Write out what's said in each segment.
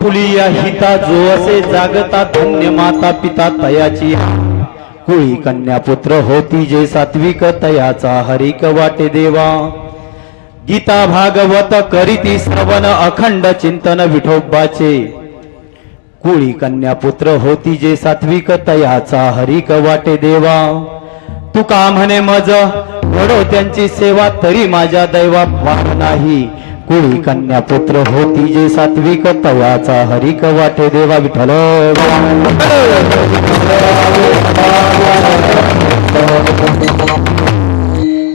फुलिया हिता जो असे जागता धन्य माता पिता तयाची कुळी कन्या पुत्र होती जे सात्विक तयाचा हरिक वाटे देवा गीता भागवत करीती श्रवण अखंड चिंतन विठोबाचे कुळी कन्या पुत्र होती जे सात्विक तयाचा हरिक वाटे देवा तुका म्हणे मज घडो त्यांची सेवा तरी माझ्या दैवा वाट नाही कुळी कन्या पुत्र होती जे सात्विक तयाचा हरिक वाटे देवा विठ्ठल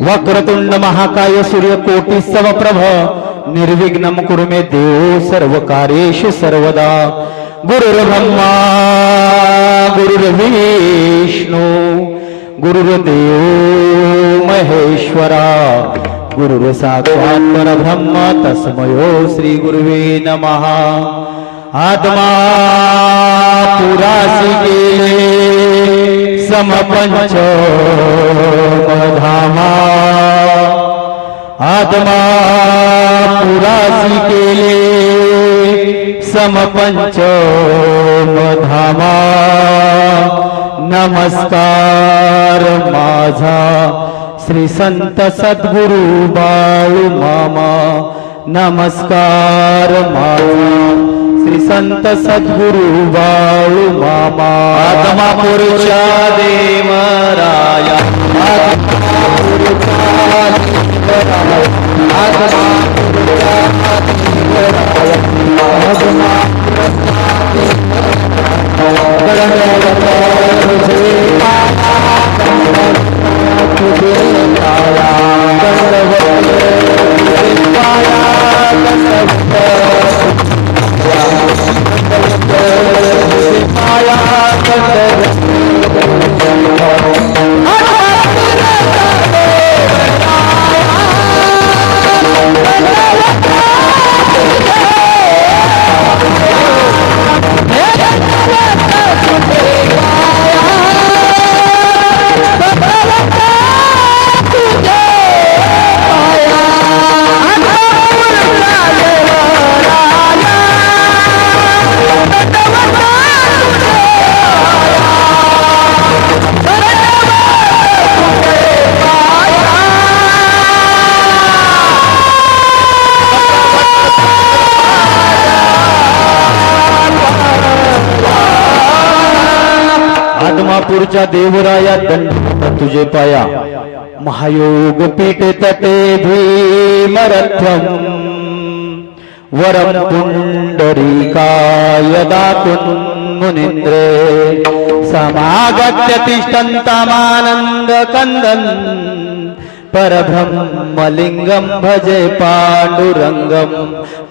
वक्रतुंड महाकाय सूर्यकोटि समप्रभ निर्विघ्नं कुरु मे देव सर्व कार्येषु सर्वदा गुरुर्ब्रह्मा गुरुर्विष्णु गुरुर्देव महेश्वरा गुरुर साक्षात् परब्रह्म तस्मयो श्री गुरुवे नमः आत्मा पुरासी गेले समपंच धामा आत्मा पुरासी केले समपंच धामा नमस्कार माझा श्री संत सद्गुरु बाळू मामा नमस्कार माझा श्री संत सद्गुरु बाळू मामा आत्मापुरच्या देवराया आत्मापुरच्या देवराया आदमापूरच्या देवराया दंड तुझे पाया महायोग पीठ तटे भीमरथ्यम वरम पुंडरीकाय दातुन मुनींद्रे समागत्य तिष्ठन्तामानंद कंदन परब्रह्मलिंगम भजे पांडुरंगम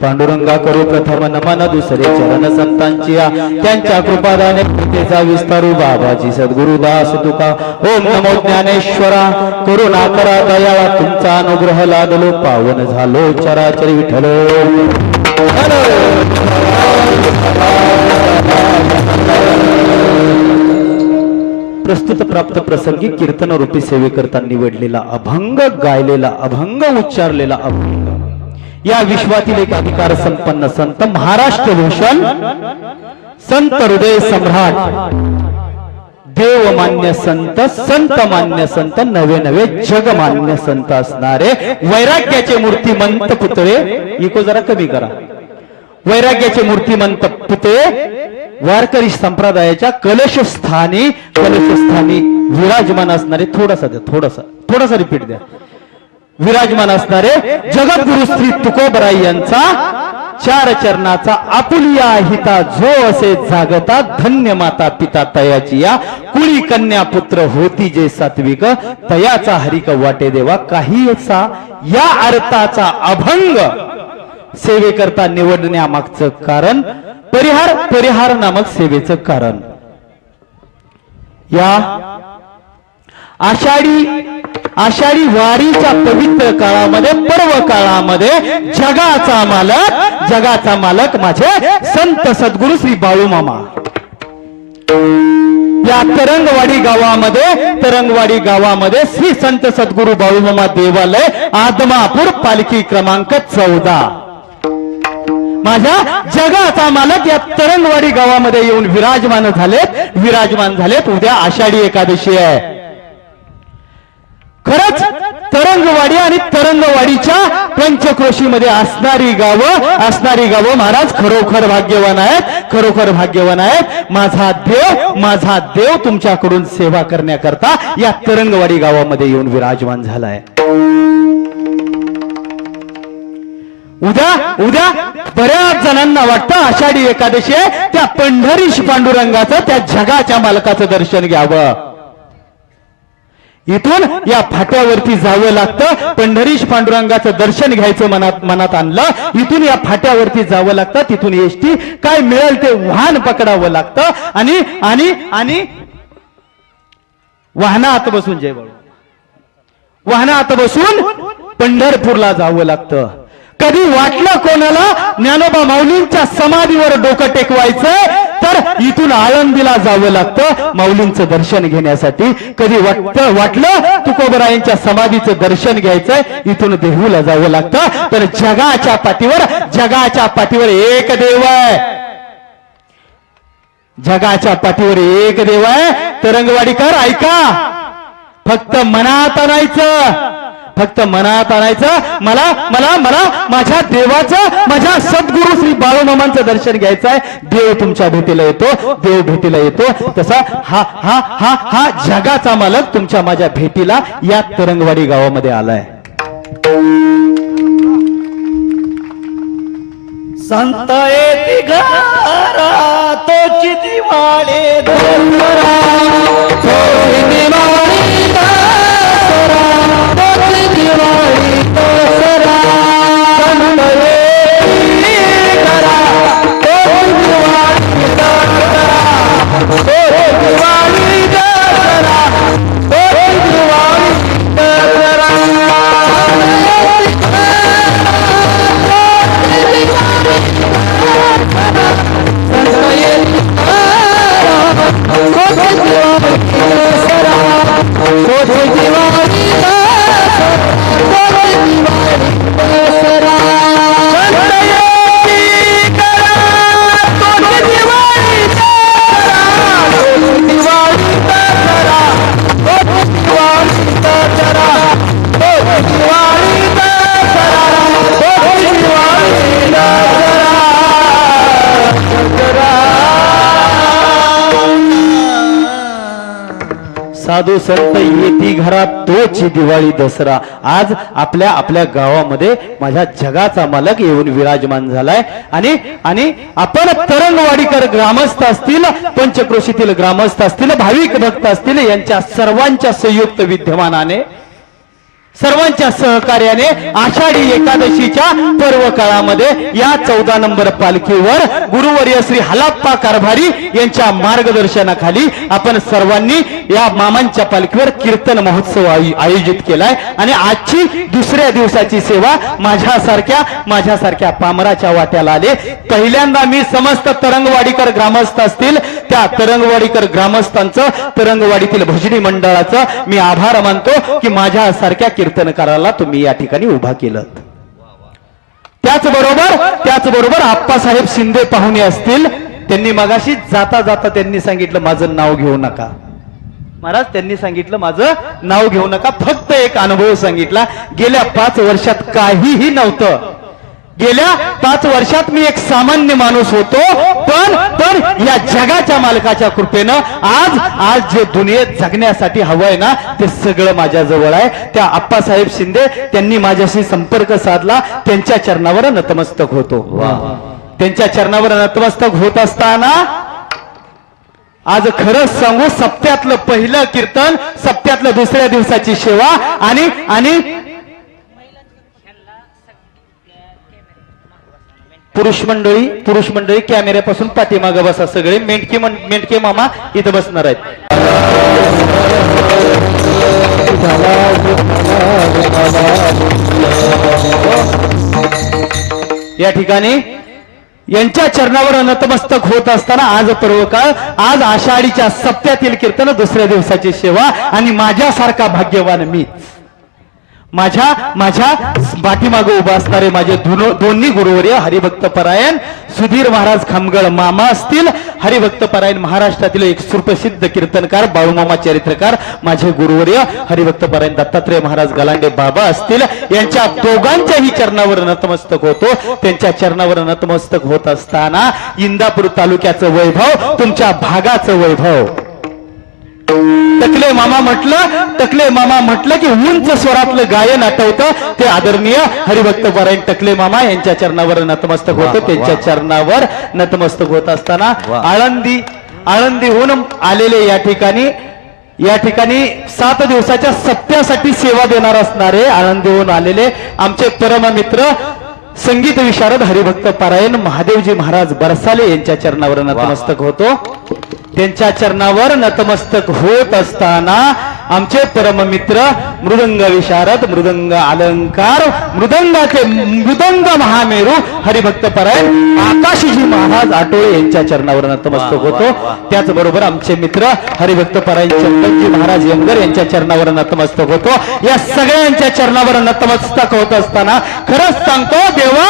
पांडुरंगा करू प्रथम नमन दुसरे चरण संतांची त्यांच्या कृपादाने प्रीतीचा विस्तारू बाबाजी सद्गुरुदास तुका ओम नमो ज्ञानेश्वरा करुणा करा दयाळा तुमचा अनुग्रह लादलो पावन झालो चराचरी विठ्ठल प्रस्तुत प्राप्त प्रसंगी कीर्तन रूपी सेवेकरता निवडलेला अभंग गायलेला अभंग उच्चारलेला अभंग या विश्वातील एक अधिकार संपन्न संत महाराष्ट्र भूषण संत हृदय सम्राट देवमान्य संत संत मान्य संत नवे नवे जगमान्य संत असणारे वैराग्याचे मूर्तिमंत पुतळे इको जरा कमी करा वैराग्याचे मूर्तिमंत पुतळे वारकरी संप्रदायाच्या कलशस्थानी विराजमान असणारे थोडासा रिपीट द्या विराजमान असणारे जगद्गुरु श्री तुकोबराई यांचा चार चरणाचा आपुलिया हिता जो असे जागता धन्य माता पिता तयाची या कुळी कन्या पुत्र होती जे सात्विक तयाचा हरिक वाटे देवा काही या अर्थाचा अभंग सेवेकरता निवडण्यामागचं कारण परिहार नामक सेवेचं कारण या आषाढी वारीच्या पवित्र काळामध्ये पर्व काळामध्ये जगाचा मालक माझे संत सद्गुरु श्री बाळू मामा या तरंगवाडी गावामध्ये श्री संत सद्गुरु बाळूमामा देवालय आदमापूर पालखी क्रमांक 14 माझ्या जगाचा मालक या तरंगवाडी गावामध्ये येऊन विराजमान झालेत. उद्या आषाढी एकादशी आहे. खरंच तरंगवाडी आणि तरंगवाडीच्या पंचक्रोशीमध्ये असणारी गावं महाराज खरोखर भाग्यवान आहेत. माझा देव तुमच्याकडून सेवा करण्याकरता या तरंगवाडी गावामध्ये येऊन विराजमान झालाय. उद्या बऱ्याच जणांना वाटतं आषाढी एकादशी आहे, त्या पंढरीश पांडुरंगाचं, त्या जगाच्या मालकाचं दर्शन घ्यावं. इथून या फाट्यावरती जावं लागतं. पंढरीश पांडुरंगाचं दर्शन घ्यायचं मनात आणलं. इथून या फाट्यावरती जावं लागतं. तिथून एसटी काय मिळेल ते वाहन पकडावं लागतं आणि वाहनात बसून पंढरपूरला जावं लागतं. कधी वाटलं कोणाला ज्ञानोबा माऊलींच्या समाधीवर डोकं टेकवायचं तर इथून आळंदीला जावं लागतं माऊलींचं दर्शन घेण्यासाठी. कधी वाटलं तुकोबरायांच्या समाधीचं दर्शन घ्यायचंय इथून देहूला जावं लागतं. तर जगाच्या पाठीवर एक देव आहे. जगाच्या पाठीवर एक देव आहे. तरंगवाडीकर ऐका, फक्त मनात आणायचं. मला माझ्या देवाचं, माझ्या सद्गुरु श्री बाळूमामांचं दर्शन घ्यायचं आहे. देव तुमच्या भेटीला येतो. तसा हा जगाचा मालक तुमच्या माझ्या भेटीला या तरंगवाडी गावामध्ये आलाय. संत येती घरा तोची दिवाळे दसरा, तोची दिवाळी दसरा, तोची दिवाळी दसरा. संत येती घरा तोची दिवाळी दसरा, तोची दिवाळी दसरा, तोची दिवाळी दसरा. साधू संत येती घरात तोची दिवाळी दसरा. आज आपल्या गावामध्ये माझ्या जगाचा मालक येऊन विराजमान झालाय. आणि आपण तरंगवाडीकर ग्रामस्थ असतील, पंचक्रोशीतील ग्रामस्थ असतील, भाविक भक्त असतील, यांच्या सर्वांच्या संयुक्त विद्यमानाने, सर्वांच्या सहकार्याने आषाढी एकादशीच्या पर्व काळामध्ये या 14 नंबर पालखीवर गुरुवर्य श्री हलाप्पा कारभारी यांच्या मार्गदर्शनाखाली आपण सर्वांनी या मामांच्या पालखीवर कीर्तन महोत्सव आयोजित केलाय. आणि आजची दुसऱ्या दिवसाची सेवा माझ्यासारख्या पामराच्या वाट्याला आले. पहिल्यांदा मी समस्त तरंगवाडीकर ग्रामस्थ असतील त्या तरंगवाडीकर ग्रामस्थांचं, तरंगवाडीतील भजनी मंडळाचं मी आभार मानतो की माझ्यासारख्या कीर्तनकाराला तुम्ही या ठिकाणी उभा केलं. त्याचबरोबर आप्पासाहेब शिंदे पाहुणे असतील, त्यांनी मगाशी जाता त्यांनी सांगितलं माझं नाव घेऊ नका. महाराज त्यांनी सांगितलं माझं नाव घेऊ नका, फक्त एक अनुभव सांगितला. गेल्या 5 वर्षात काहीही नव्हतं. गेल्या 5 वर्षात मी एक सामान्य माणूस होतो, पण या जगाच्या मालकाच्या कृपेनं आज जे दुनियेत जगण्यासाठी हवंय ना ते सगळं माझ्या जवळ आहे. त्या आप्पासाहेब शिंदे त्यांनी माझ्याशी संपर्क साधला. त्यांच्या चरणावर नतमस्तक होतो. त्यांच्या चरणावर नतमस्तक होत असताना आज खरंच सांगू, सप्त्यातलं पहिलं कीर्तन, सप्त्यातलं दुसऱ्या दिवसाची सेवा आणि पुरुष मंडळी कॅमेऱ्यापासून पाठीमागे बसा. सगळे मेंढके मामा इथं बसणार आहेत. या ठिकाणी यांच्या चरणावर नतमस्तक होत असताना आज पर्वकाळ, आज आषाढीच्या सप्त्यातील कीर्तन, दुसऱ्या दिवसाची सेवा आणि माझ्यासारखा भाग्यवान मीच. माझ्या पाठीमागे उभा असणारे माझे दोन्ही गुरुवर्य हरिभक्त परायण सुधीर महाराज खामगळ मामा असतील, हरिभक्त परायण महाराष्ट्रातील एक सुप्रसिद्ध कीर्तनकार बाळूमामा चरित्रकार माझे गुरुवर्य हरिभक्त परायण दत्तात्रय महाराज गलांडे बाबा असतील, यांच्या दोघांच्याही चरणावर नतमस्तक होतो. त्यांच्या चरणावर नतमस्तक होत असताना इंदापूर तालुक्याचं वैभव, तुमच्या भागाचं वैभव, टकले मामा म्हटलं की उंच स्वरातलं गायन आठवतं. ते आदरणीय हरिभक्त परायण टकले मामा यांच्या चरणावर नतमस्तक होतं. त्यांच्या चरणावर नतमस्तक होत असताना आळंदीहून आलेले या ठिकाणी 7 दिवसाच्या सप्त्यासाठी सेवा देणार असणारे आळंदीहून आलेले आमचे परममित्र संगीत विशारद हरिभक्त परायण महादेवजी महाराज बरसाले यांच्या चरणावर नतमस्तक होतो. त्यांच्या चरणावर नतमस्तक होत असताना आमचे परममित्र मृदंग विशारद, मृदंग अलंकार, मृदंग महामेरू हरिभक्त परायण आकाशजी महाराज आटोळे यांच्या चरणावर नतमस्तक होतो. त्याचबरोबर आमचे मित्र हरिभक्त परायण चंदनजी महाराज यंगर यांच्या चरणावर नतमस्तक होतो. या सगळ्यांच्या चरणावर नतमस्तक होत असताना खरंच सांगतो देवा,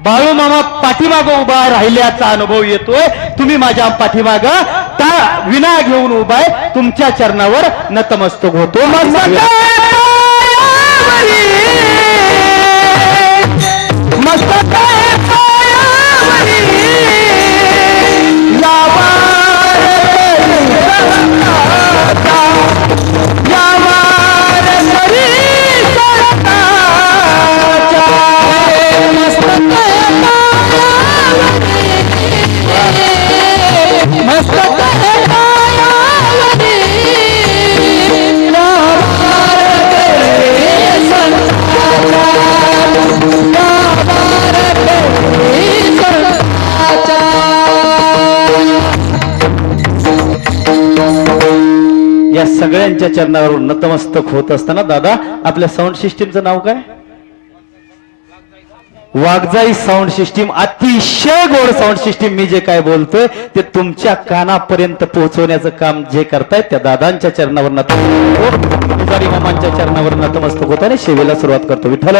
बाळू मामा पाठीमाग उभा राहिल्याचा अनुभव येतोय. तुम्ही माझ्या पाठीमाग विना घेऊन उभा आहे, तुमच्या चरणावर नतमस्तक होतो. या सगळ्यांच्या चरणावर नतमस्तक होत असताना दादा, आपल्या साऊंड सिस्टीमचं नाव काय? Waghjai sound system. अतिशय गोड साऊंड सिस्टीम. मी जे काय बोलतोय ते तुमच्या कानापर्यंत पोहोचवण्याचं काम जे करतायत त्या दादांच्या चरणावर नतमस्तक, पुजारी मामांच्या चरणावर नतमस्तक होत आणि सेवेला सुरुवात करतो. विठ्ठल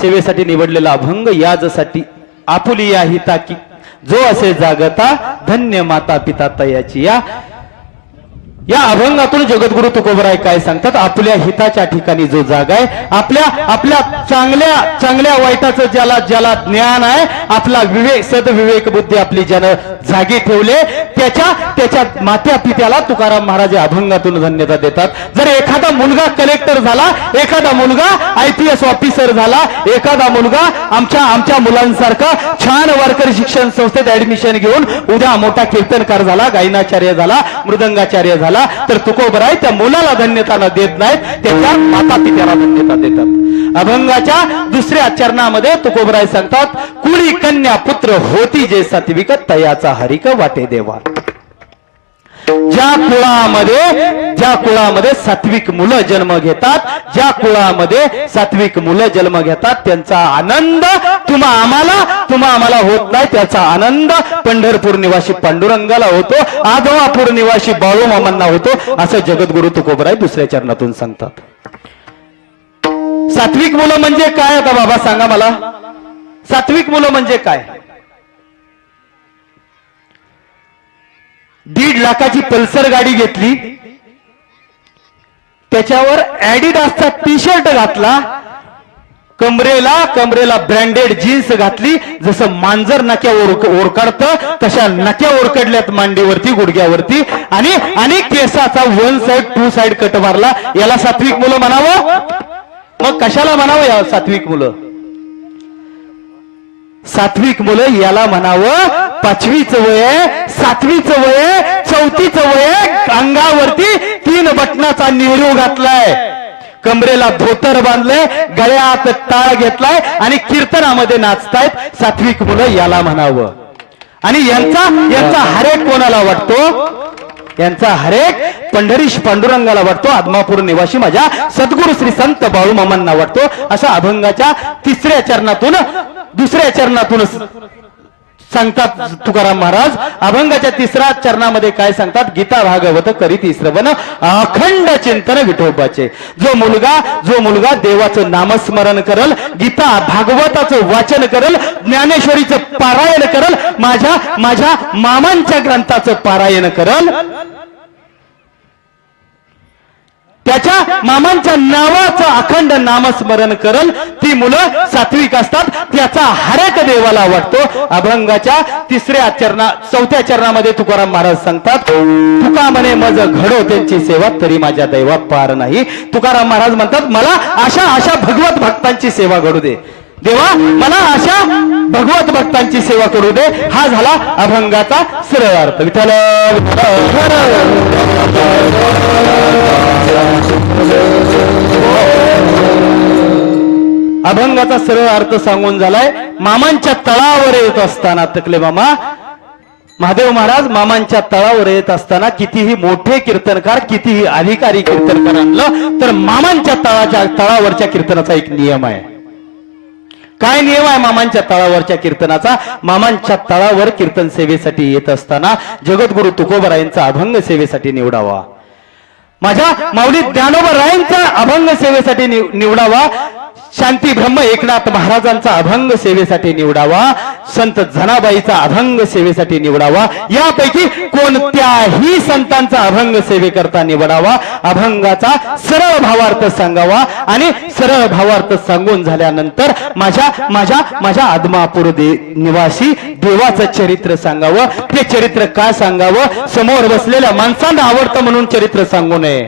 सेवेसाठी निवडलेला अभंग याजसाठी आपुलिया हिता की जो असे जागता धन्य माता पिता तयाची. या अभंगातून जगद्गुरु तुकोबराय काय सांगतात? आपल्या हिताच्या ठिकाणी जो जागा आहे, आपल्या चांगल्या वाईटाचं ज्याला ज्ञान आहे, आपला विवेक सदविवेक बुद्धी आपली ज्यानं जागी ठेवले, त्याच्या मात्या पित्याला तुकाराम महाराज अभंगातून धन्यता देतात. जर एखादा मुलगा कलेक्टर झाला, एखादा मुलगा IPS ऑफिसर झाला, एखादा मुलगा आमच्या मुलांसारखा छान वारकरी शिक्षण संस्थेत ऍडमिशन घेऊन उद्या मोठा कीर्तनकार झाला, गायनाचार्य झाला, मृदंगाचार्य झाला, तर तुकोबराय त्या मुलाला धन्यता न देत नाहीत, त्याच्या माता पित्याला धन्यता देतात. अभंगाच्या दुसऱ्या चरणामध्ये तुकोबराय सांगतात, कुळी कन्या पुत्र होती जे सात्विक तयाचा हरिक वाटे देवा. ज्या कुळामध्ये सात्विक मुलं जन्म घेतात, ज्या कुळामध्ये सात्विक मुलं जन्म घेतात, त्यांचा आनंद तुम्हा आम्हाला होत नाही. त्याचा आनंद पंढरपूर निवासी पांडुरंगाला होतो, आदमापूर निवासी बाळू मामांना होतो, असं जगद्गुरु तुकोबराय दुसऱ्या चरणातून सांगतात. सात्विक मुलं म्हणजे काय? आता बाबा सांगा मला, सात्विक मुलं म्हणजे काय? 1.5 लाखाची पल्सर गाडी घेतली, त्याच्यावर ऍडिडासचा टी-शर्ट घातला, कमरेला ब्रँडेड जीन्स घातली, जसं मांजर नाक्यावर ओरकडतं तशा नाक्या ओरकडल्यात मांडीवरती, गुडघ्यावरती, आणि केसाचा 1 साइड 2 साइड कट मारला. याला सात्विक मुलं म्हणावं? मग कशाला म्हणावं या सात्विक मुलं? सात्विक मुलं याला म्हणावं 5वीचं वय, 7वीचं वय, 4थीचं वय, अंगावरती 3 बटनाचा नेहरू घातलाय, कमरेला धोतर बांधलंय, गळ्यात टाळ घेतलाय आणि कीर्तनामध्ये नाचतायत. सात्विक मुलं याला म्हणावं. आणि यांचा हरेक कोणाला वाटतो? यांचा हरेक पंढरीश पांडुरंगाला वाटतो, आदमापूर निवासी माझ्या सद्गुरु श्री संत बाळू मामांना वाटतो. अशा अभंगाच्या 3ऱ्या चरणातून दुसऱ्या चरणातून सांगतात तुकाराम महाराज अभंगाच्या तिसऱ्या चरणामध्ये काय सांगतात? गीता भागवत करीती श्रवण अखंड चिंतन विठोबाचे. जो मुलगा देवाचं नामस्मरण करल, गीता भागवताचं वाचन करल, ज्ञानेश्वरीचं पारायण करल, माझ्या मामांच्या ग्रंथाचं पारायण करल, त्याच्या मामांच्या नावाचं अखंड नामस्मरण करल, ती मुलं सात्विक असतात, त्याचा हरक देवाला वाटतो. अभंगाच्या चौथ्या चरणामध्ये तुकाराम महाराज सांगतात, तुका म्हणे मज घडो त्यांची सेवा, तरी माझ्या दैवात पार नाही. तुकाराम महाराज म्हणतात, मला अशा भगवत भक्तांची सेवा घडू दे देवा, मला अशा भगवत भक्तांची सेवा करू दे. हा झाला अभंगाचा सरळ अर्थ. विठ्ठल अभंगाचा सरळ अर्थ सांगून झालाय. मामांच्या तळावर येत असताना तकले मामा महादेव महाराज मामांच्या तळावर येत असताना कितीही मोठे कीर्तनकार, कितीही अधिकारी कीर्तनकार आणलं तर मामांच्या तळावरच्या कीर्तनाचा एक नियम आहे. काय नियम आहे मामांच्या तळावरच्या कीर्तनाचा? मामांच्या तळावर कीर्तन सेवेसाठी येत असताना जगद्गुरु तुकोबरायांचा अभंग सेवेसाठी निवडावा, माझ्या माऊली ज्ञानोबरायांचा अभंग सेवेसाठी निवडावा, शांती ब्रह्म एकनाथ महाराजांचा अभंग सेवेसाठी निवडावा, संत जनाबाईचा अभंग सेवेसाठी निवडावा, यापैकी कोणत्याही संतांचा अभंग सेवेकरता निवडावा. अभंगाचा सरळ भावार्थ सांगावा आणि सरळ भावार्थ सांगून झाल्यानंतर माझ्या आदमापूर निवासी देवाचं चरित्र सांगावं. ते चरित्र काय सांगावं? समोर बसलेल्या माणसांना आवडतं म्हणून चरित्र सांगू नये.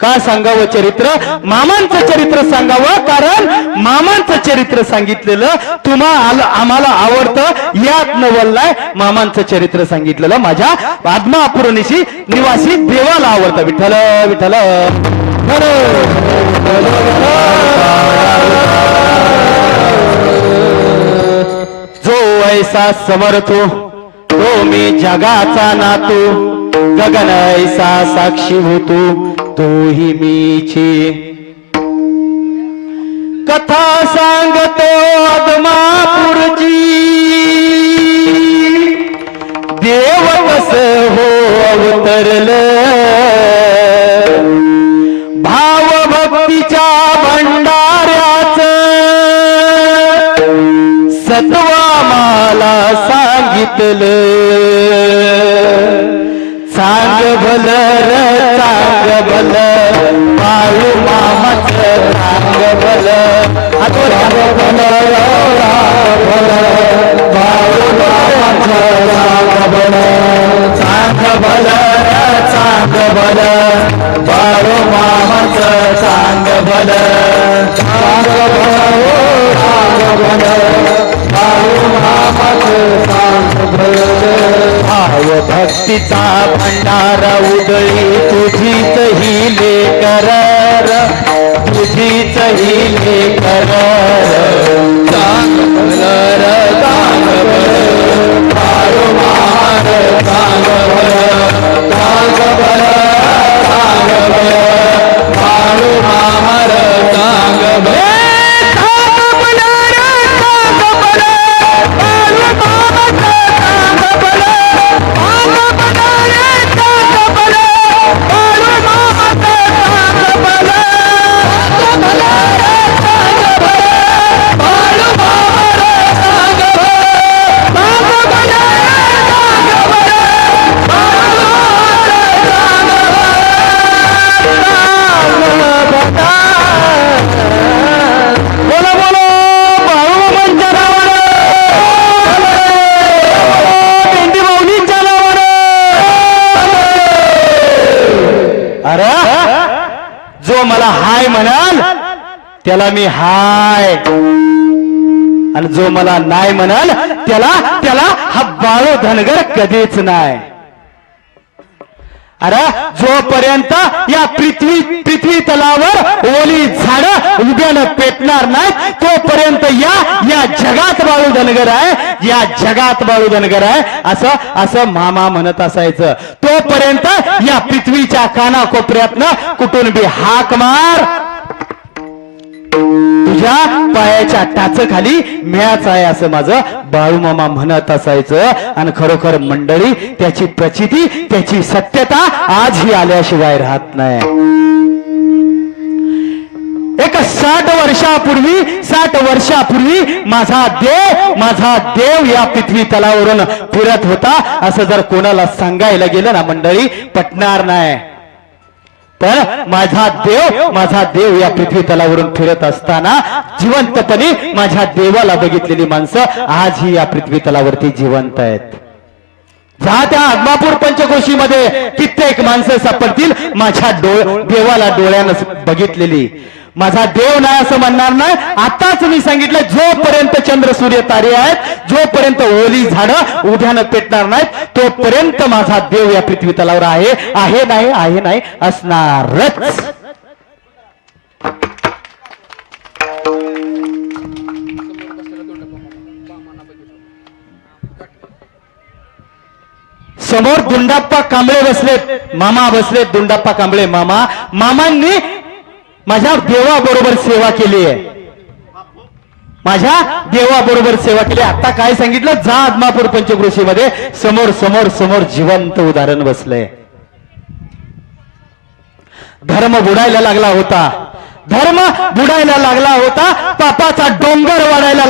काय सांगावं? चरित्र मामांचं चरित्र सांगावं, कारण मामांचं चरित्र सांगितलेलं आम्हाला आवडतं, यात नवललाय. मामांचं चरित्र सांगितलेलं माझ्या आत्मापुरणीशी निवासी देवाला आवडतं. विठ्ठल विठ्ठल जो ऐसा समर्थो तो मी जगाचा नातू, गगन ऐसा साक्षी होतो तोही मीची. कथा सांगतो आदमापूरची, देव कस हो अवतरलं, भावभक्तीच्या भंडाऱ्याचं सत्वा मला सांगितलं. चांग भल चांग भल बाळू मामाच चांग भल, चांग भल बाळू मामाच चांग भल, चांग भल चांग भल बाळू मामाच चांग भल, चांग भल बाळू मामाच चांग भल. भक्तीचा भंडारा उदळी तुझीच ही लेकर, तुझीच ही लेकर. चांग भल चांग भल बाळू मामाच चांग भल, चांग भल चांग भल बाळू मामाच चांग भल. जो मला हाय म्हणाल त्याला मी हाय, आणि जो मला नाही म्हणाल त्याला हा बाळू धनगर कधीच नाही. अरे जोपर्यंत या पृथ्वी तलावर ओली झाडं उभ्यानं पेटणार नाही तोपर्यंत या जगात बाळू धनगर आहे, या जगात बाळू धनगर आहे असं मामा म्हणत असायचं. तोपर्यंत या पृथ्वीच्या कानाकोपऱ्यातनं कुठून बी हाक मार, तुझ्या पायाच्या टाचखाली मिळाच आहे असं माझं बाळूमामा म्हणत असायचं. आणि खरोखर मंडळी त्याची प्रचिती त्याची सत्यता आजही आल्याशिवाय राहत नाही. एक 60 वर्षापूर्वी माझा देव या पृथ्वी तलावरून फिरत होता असं जर कोणाला सांगायला गेलं ना मंडळी पटणार नाही. पण माझा देव या पृथ्वी तलावरून फिरत असताना जिवंतपणे माझ्या देवाला बघितलेली माणसं आजही या पृथ्वी तलावरती जिवंत आहेत. जा त्या आदमापूर पंचक्रोशीमध्ये कित्येक माणसं सापडतील माझ्या देवाला डोळ्यानं बघितलेली. माझा देव नाही असं म्हणणार नाही. आताच मी सांगितलं जोपर्यंत चंद्र सूर्य तारे आहेत जोपर्यंत ओली झाडं उद्यानं पेटणार नाहीत तोपर्यंत माझा देव या पृथ्वी तलावर आहे नाही असणारच. समोर दुंडाप्पा कांबळे बसलेत. मामा बसलेत दुंडाप्पा कांबळे मामांनी माझ्या देवाबरोबर सेवा केली आहे. माझ्या देवाबरोबर सेवा केली. आता काय सांगितलं जा आदमापूर पंचक्रोशीमध्ये समोर जिवंत उदाहरण बसलंय. धर्म बुडायला लागला होता. पापाचा डोंगर वाढायला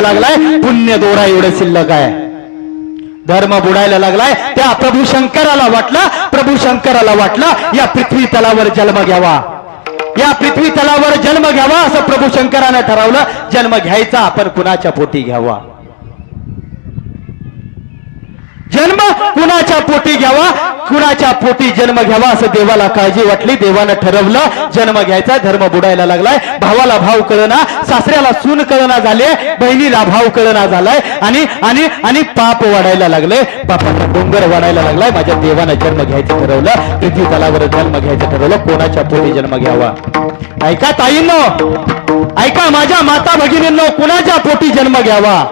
लागलाय. पुण्य दोरा एवढं शिल्लक आहे. धर्म बुडायला लागलाय. त्या प्रभू शंकराला वाटलं या पृथ्वी तलावर जन्म घ्यावा असं प्रभू शंकरानं ठरवलं. जन्म घ्यायचा आपण कुणाच्या पोटी घ्यावा. कुणाच्या पोटी जन्म घ्यावा असं देवाला काळजी वाटली. देवानं ठरवलं जन्म घ्यायचा. धर्म बुडायला लागलाय. भावाला भाव कळना, सासऱ्याला सून कळना झाले, बहिणीला भाव कळना झालाय आणि पाप वाढायला लागले. पापाचा डोंगर वाढायला लागलाय. माझ्या देवानं जन्म घ्यायचं ठरवलं. पृथ्वी तलावर जन्म घ्यायचं ठरवलं. कोणाच्या पोटी जन्म घ्यावा. ऐका ताईंनो, ऐका माझ्या माता भगिनींनो, कुणाच्या पोटी जन्म घ्यावा.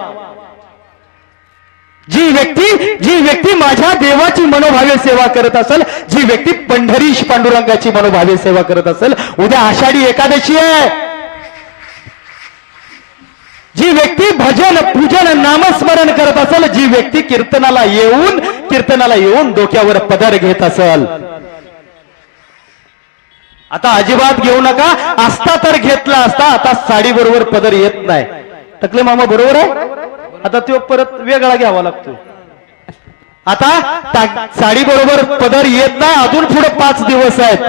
जी व्यक्ती माझ्या देवाची मनोभावे सेवा करत असेल, जी व्यक्ती पंढरीश पांडुरंगाची मनोभावे सेवा करत असेल, उद्या आषाढी एकादशी आहे. जी व्यक्ती भजन पूजन नामस्मरण करत असेल, जी व्यक्ती कीर्तनाला येऊन डोक्यावर पदर घेत असेल. आता अजिबात घेऊ नका. असता तर घेतला असता. आता साडी बरोबर पदर येत नाही. टकले मामा बरोबर आहे. आता तो परत वेगळा घ्यावा लागतो. आता साडी बरोबर पदर येत नाही. अजून पुढे 5 दिवस आहेत.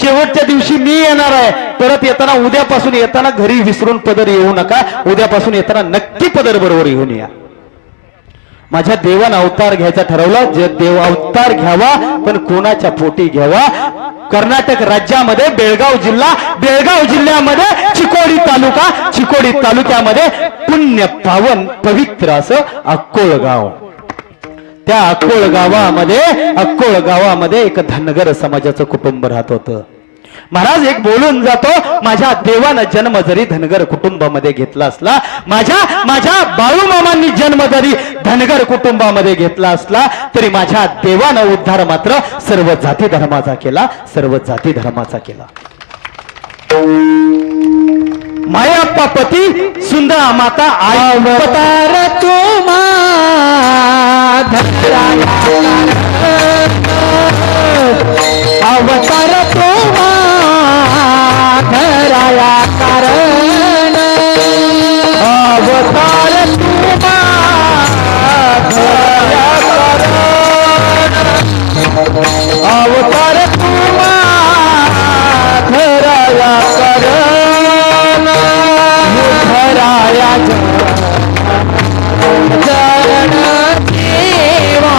शेवटच्या दिवशी मी येणार आहे. परत येताना उद्यापासून येताना घरी विसरून पदर येऊ नका. उद्यापासून येताना नक्की पदर बरोबर घेऊन या. माझ्या देवानं अवतार घ्यायचा ठरवला. जे देव अवतार घ्यावा पण कोणाच्या पोटी घ्यावा. कर्नाटक राज्यामध्ये बेळगाव जिल्ह्यामध्ये चिकोडी तालुक्यामध्ये पुण्य पावन पवित्र असं अक्कोळगाव. त्या अक्कोळ गावामध्ये एक धनगर समाजाचं कुटुंब राहत होतं. महाराज एक बोलून जातो. माझ्या देवानं जन्म जरी धनगर कुटुंबामध्ये घेतला असला, माझ्या बाळूमामांनी जन्म जरी धनगर कुटुंबामध्ये घेतला असला, तरी माझ्या देवानं उद्धार मात्र सर्व जाती धर्माचा केला. मायाप्पा पती सुंदरा माता अवतार तुम्हा अवतार तुम्हा धराया कारण. अवतार तुम्हा धराया कारण. अवतार तुम्हा धराया कारण. धराया जन देवा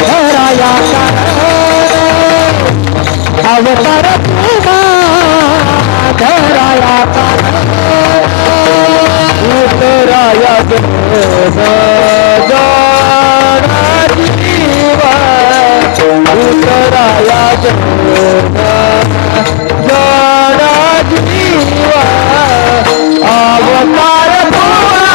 धराया अवतार तुम्हा धराया उतराया जीवा उतराया जीवा अवतार तुम्हा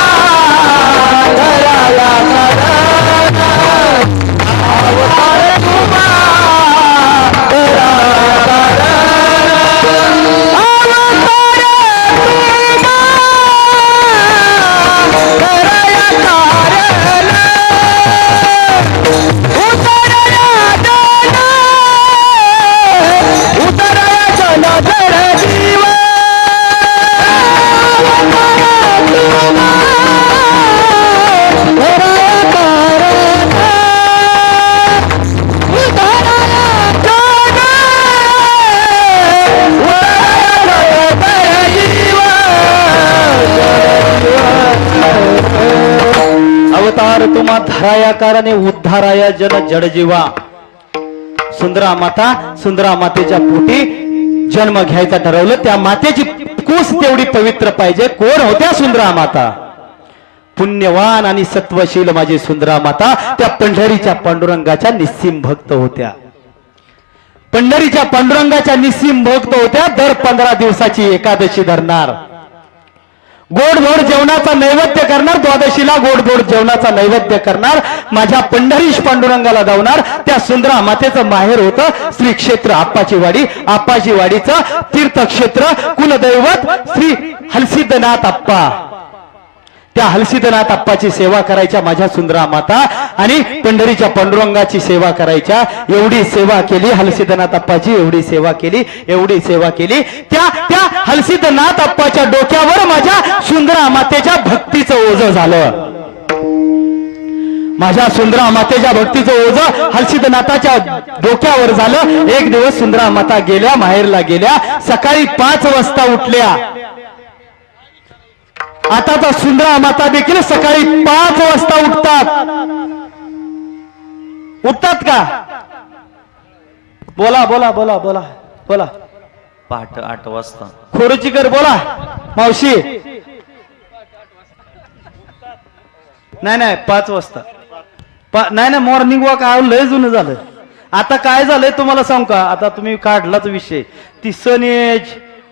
अवतार तुम्हा धराया कारणे उद्धाराया जन जड जीवा. सुंदरा मातेच्या पोटी जन्म घ्यायचा ठरवलं. त्या मातेची कूस तेवढी पवित्र पाहिजे. कोण होत्या सुंदरा माता? पुण्यवान आणि सत्वशील माझी सुंदरा माता त्या पंढरीच्या पांडुरंगाच्या निस्सीम भक्त होत्या. पंढरीच्या पांडुरंगाच्या निस्सीम भक्त होत्या. दर 15 दिवसाची एकादशी धरणार, गोडधोड जेवणाचा नैवेद्य करणार, द्वादशीला गोडधोड जेवणाचा नैवेद्य करणार, माझ्या पंढरीश पांडुरंगाला धावणार. त्या सुंदरा मातेचं माहेर होतं श्री क्षेत्र आप्पाची वाडी. आप्पाची वाडीचं तीर्थक्षेत्र कुलदैवत श्री हलसिद्धनाथ आप्पा. त्या हलसिद्धनाथ आप्पाची सेवा करायच्या माझ्या सुंदरा माता आणि पंढरीच्या पांडुरंगाची सेवा करायच्या. एवढी सेवा केली हलसिद्धनाथ आप्पाची, एवढी सेवा केली. त्या हलसिद्धनाथ आप्पाच्या डोक्यावर माझ्या सुंदरा मातेच्या भक्तीचं ओझं झालं. माझ्या सुंदरा मातेच्या भक्तीचं ओझं हलसिद्धनाथाच्या डोक्यावर झालं. एक दिवस सुंदरा माता गेल्या, माहेरला गेल्या. सकाळी 5 वाजता उठल्या. आता तर सुंदरा माता देखील सकाळी 5 वाजता उठतात का? बोला बोला बोला बोला बोला. पहाटे 8 वाजता. खोडचीकर बोला मावशी. नाही 5 वाजता. नाही मॉर्निंग वॉक लय जुनं झालं. आता काय झालंय तुम्हाला सांगू का? आता तुम्ही काढलाच विषय. ती सनेज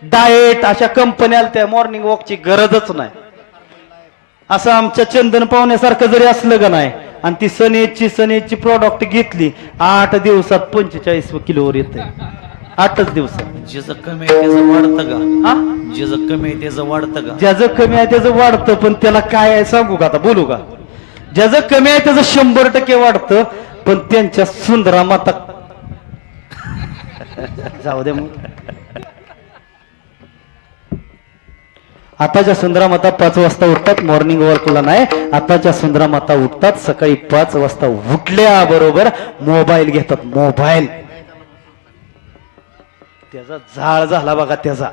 डाएट अशा कंपन्या त्या मॉर्निंग वॉकची गरजच नाही. असं आमच्या चंदन पाहुण्यासारखं जरी असलं का नाही, आणि ती सनेजची प्रॉडक्ट घेतली 8 दिवसात 45 किलोवर येते. 8च दिवसात. ज्याचं कमी आहे त्याचं वाढतं का? ज्याचं कमी आहे त्याचं वाढतं का? ज्याचं कमी आहे त्याचं वाढतं, पण त्याला काय आहे सांगू का? आता बोलू का? ज्याचं कमी आहे त्याचं 100% वाढतं, पण त्यांच्या सुंदरा माता जाऊ दे मग. आताच्या सुंदरा माता 5 वाजता उठतात, मॉर्निंग वॉकला नाही. आताच्या सुंदरा माता उठतात सकाळी 5 वाजता. उठल्या बरोबर मोबाईल घेतात. मोबाईल त्याचा जाळ झाला बघा. त्याचा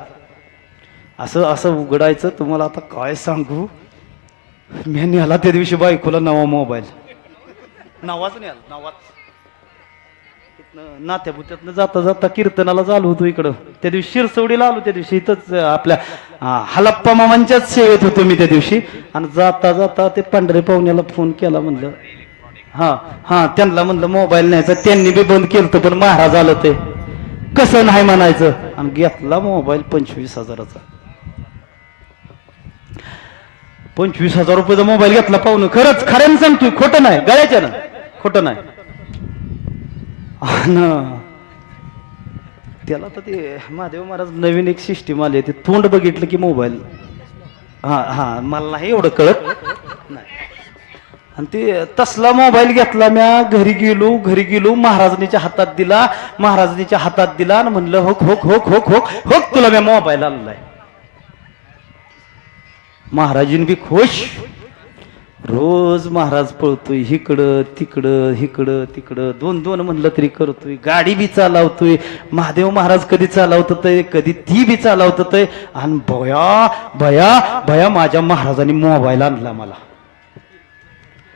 असं उघडायचं. तुम्हाला आता काय सांगू, मी नेला त्या दिवशी बायकोला नवा मोबाईल. नवाच नेला. नात्यापुत्यातनं जाता जाता कीर्तनाला चालू होतो इकडं. त्या दिवशी शिरसवडीला आलो. त्या दिवशी इथंच आपल्या हलप्पा मामांच्याच सेवेत होतो मी त्या दिवशी. आणि जाता जाता ते पांढरे पाहुण्याला फोन केला. म्हणलं हा त्यांना म्हणलं मोबाईल न्यायचा. त्यांनी बी बंद केलं, पण महाराज आलं ते कसं नाही म्हणायचं. आणि घेतला मोबाईल 25,000चा. 25,000 रुपयाचा मोबाईल घेतला पाहुणं. खऱ्यानं सांगतोय, खोटं नाही, गळ्याच्या ना, खोटं नाही. त्याला तर ते महादेव महाराज नवीन एक सिस्टीम आली. ते तोंड बघितलं की मोबाईल. मला नाही एवढं कळत नाही. आणि ते तसला मोबाईल घेतला. म्या घरी गेलो महाराजांच्या हातात दिला आणि म्हणलं होक तुला म्या मोबाईल आणलाय. महाराजीन बी खुश. रोज महाराज पळतोय इकडं तिकडं 2 म्हणलं तरी करतोय. गाडी बी चालवतोय. महादेव महाराज कधी चालवत कधी ती बी चालवत. आणि भया माझ्या महाराजांनी मोबाईल आणला मला.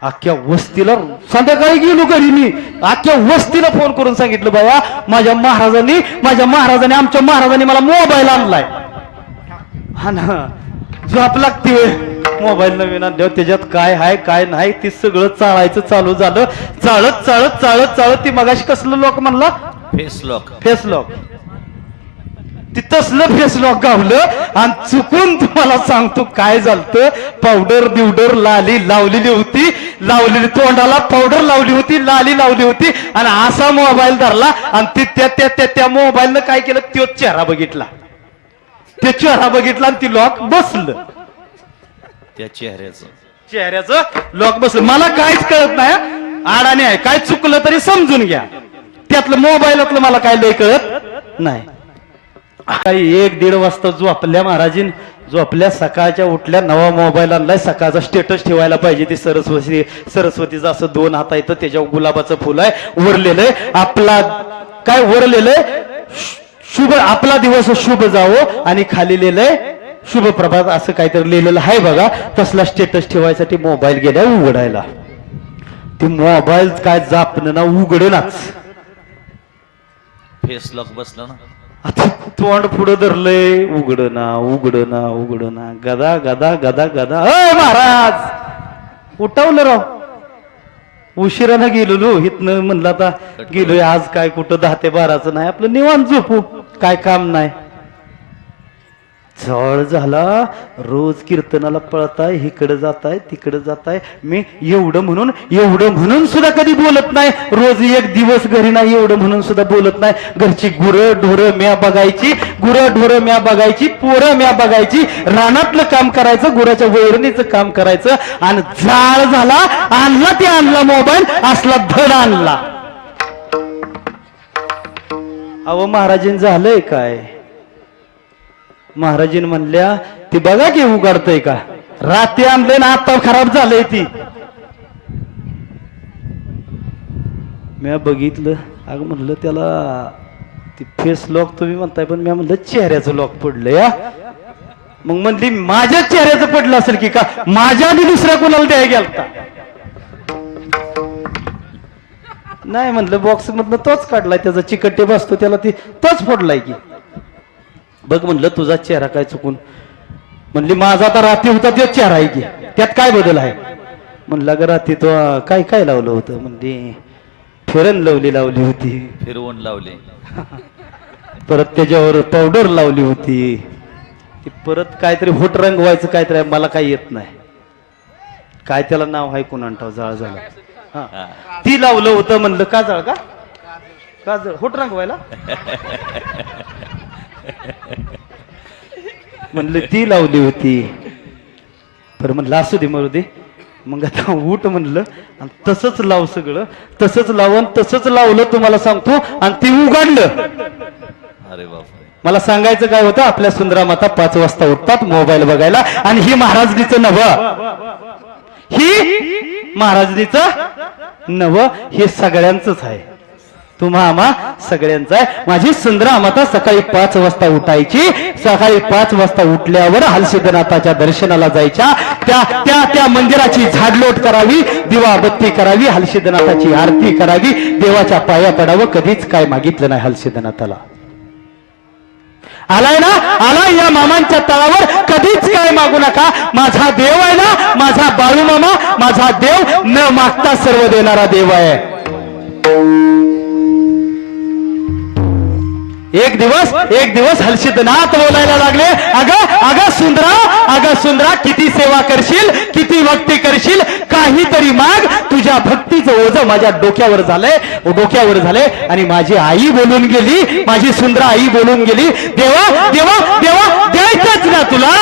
अख्ख्या वस्तीला संध्याकाळी गेलो घरी मी. अख्ख्या वस्तीला फोन करून सांगितलं, बाबा माझ्या महाराजांनी आमच्या महाराजांनी मला मोबाईल आणलाय. हा ना, झोप लागते. मोबाईल नवीन आणल्यावर त्याच्यात काय आहे काय नाही ते सगळं चाळायचं चालू झालं. चाळत ती मगाशी कसलं लॉक म्हणला? Face lock. ती तसलं फेस लॉक गावलं. आणि चुकून तुम्हाला सांगतो काय झालं. पावडर लाली लावलेली होती. तोंडाला पावडर लावली होती, लाली लावली होती. आणि असा मोबाईल धरला. आणि त्या मोबाईलनं काय केलं, तो चेहरा बघितला. आणि ती लॉक बसलं. त्या चेहऱ्याचं लॉक बसलं. मला काहीच कळत नाही. आडाने आहे, काय चुकलं तरी समजून घ्या. त्यातलं मोबाईलातलं मला काय लय कळत नाही. काही 1-1.5 वाजता झोपल्या सकाळच्या उठल्या. नवा मोबाईल आणलाय. सकाळचा स्टेटस ठेवायला पाहिजे. ती सरस्वतीचं असं 2 हात आहेत, त्याच्यावर गुलाबाचं फुल आहे वरलेलंय. आपला काय वरलेलंय, शुभ आपला दिवस शुभ जावो. आणि खाली लिहिलंय शुभ प्रभात असं काहीतरी लिहिलेलं आहे बघा, तसला स्टेटस ठेवायसाठी मोबाईल गेल्या उघडायला. ते मोबाईल काय जापणं ना उघडनाच. फेस लॉक बसला ना. आता तोंड पुढं धरलंय, उघडना. गदा गदा गदा गदा. अ महाराज उठवलं राव, उशिरानं गेलो इथनं. म्हणलं आता गेलोय आज काय कुठं 10 ते 12चं नाही, आपलं निवांत झोपू, काय काम नाही. जळ झाला, रोज कीर्तनाला पळताय, इकडे जाताय तिकडे जाताय. मी एवढं म्हणून सुद्धा कधी बोलत नाही. रोज एक दिवस घरी नाही एवढं म्हणून सुद्धा बोलत नाही. घरची गुरं ढोरं म्या बघायची, पोरं म्या बघायची, रानातलं काम करायचं, गुराच्या वैरणीचं काम करायचं. आणि जाळ झाला, आणला मोबाईल, असला धड आणला. अहो महाराजीन झालंय काय? महाराजीन म्हणल्या ती बघा की उघडतय का, रात्री आणलंय ना आता खराब झालंय. ती मी बघितलं. अगं म्हणलं त्याला ती फेस लॉक तुम्ही म्हणताय, पण मी म्हणलं चेहऱ्याचं लॉक पडलं या. मग म्हणली माझ्या चेहऱ्याचं पडलं असेल की का, माझ्या आधी दुसऱ्या कोणाला द्यायला गेलता. नाही म्हणलं बॉक्स मधनं तोच काढलाय, त्याचा चिकटे बसतो त्याला ती तोच फोडलाय की. बघ म्हणलं तुझा चेहरा काय चुकून. म्हणली माझा आता रात्री होता तो चेहरा आहे की, त्यात काय बदल आहे. म्हणलं ग रात्री तो काय लावलं होतं. म्हणजे फेरन लावली होती, फिरवून लावले. परत त्याच्यावर पावडर लावली होती, ती परत काहीतरी होट रंगवायचं काहीतरी मला काही येत नाही, काय त्याला नाव आहे कोणांठाव. जाळ झाला हा ती लावलं होतं. म्हणलं का जाळ का जाळ होट रंगवायला. म्हणलं ती लावली होती. पर म्हणलं असू दे मरू दे. मग आता उठ म्हणलं आणि तसंच लाव, सगळं तसंच लावून तसंच लावलं तुम्हाला सांगतो. आणि ती उघडलं. अरे बाप, मला सांगायचं काय होतं, आपल्या सुंदरा माता 5 वाजता उठतात मोबाईल बघायला. आणि ही महाराजनीचं नवं हे सगळ्यांचंच आहे. तुम्हा आम्हा सगळ्यांचा आहे. माझी सुंदरा माता सकाळी 5 वाजता उठायची. सकाळी 5 वाजता उठल्यावर हलसिद्धनाथाच्या दर्शनाला जायच्या. त्या मंदिराची झाडलोट करावी, दिवाबत्ती करावी, हलसिद्धनाथाची आरती करावी, देवाच्या पाया पडावं. कधीच काय मागितलं नाही हलसिद्धनाथाला. आलाय या मामांच्या तळावर, कधीच काय मागू नका. माझा देव आहे ना, माझा बाळू मामा, माझा देव न मागता सर्व देणारा देव आहे. एक दिवस हलसिद्धनाथ बोलायला लागले, अगं सुंदरा किती सेवा करशील, किती भक्ती करशील, काहीतरी माग. तुझ्या भक्तीचं ओझं माझ्या डोक्यावर झालंय. आणि माझी आई बोलून गेली, माझी सुंदरा आई बोलून गेली, देवा द्यायचंच ना तुला,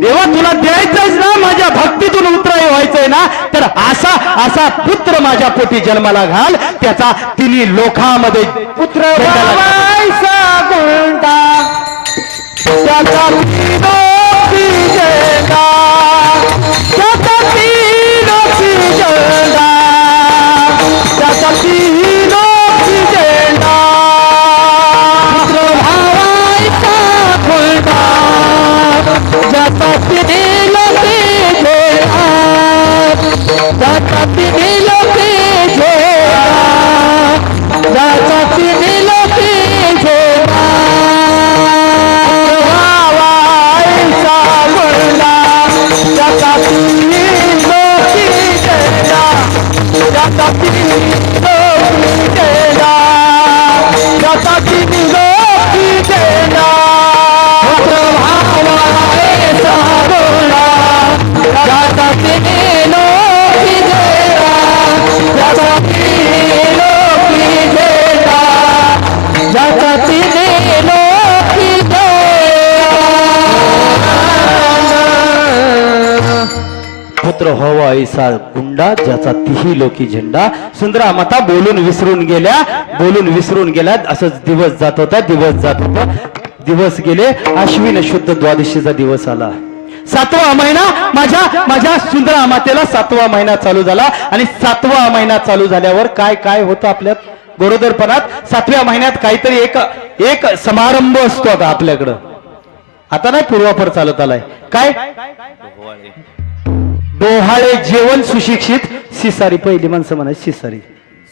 देवा तुला द्यायचंच ना, माझ्या भक्तीतून उतराय व्हायचंय ना, तर असा पुत्र माझ्या पोटी जन्माला घाल. त्याचा तिन्ही लोकांमध्ये पुत्र व्हायचा गुंडा, त्याचा तीनोची झेंडा, त्याचा तीनोची झेंडा, त्याचा तीनोची झेंडा, पुत्र व्हायचा गुंडा, ज्याचा तिन्ही झेंडा, ज्याचा तिन्ही झेंडा, ज्याचा तिन्ही झेंडा, व्हायचा गुंडा, ज्याचा तिन्ही झेंडा, ज्याचा तिन्ही झेंडा, ज्याचा तिन्ही झेंडा, पुत्र हवा ऐसा गुंडा, ज्याचा तिही लोकी झेंडा. सुंदरा माता बोलून विसरून गेल्या. असंच दिवस जात होता. दिवस गेले. अश्विन शुद्ध द्वादशीचा दिवस आला. 7वा महिना माझ्या सुंदरा मातेला 7वा महिना चालू झाला. आणि 7वा महिना चालू झाल्यावर काय होतं आपल्यात गरोदरपणात. 7व्या महिन्यात काहीतरी एक समारंभ असतो आता आपल्याकडं. आता नाही पूर्वापर चालत आलाय काय डोहाळे. डोहाळे जेवण सुशिक्षित शिसारी पहिली माणसं म्हणायची शिसारी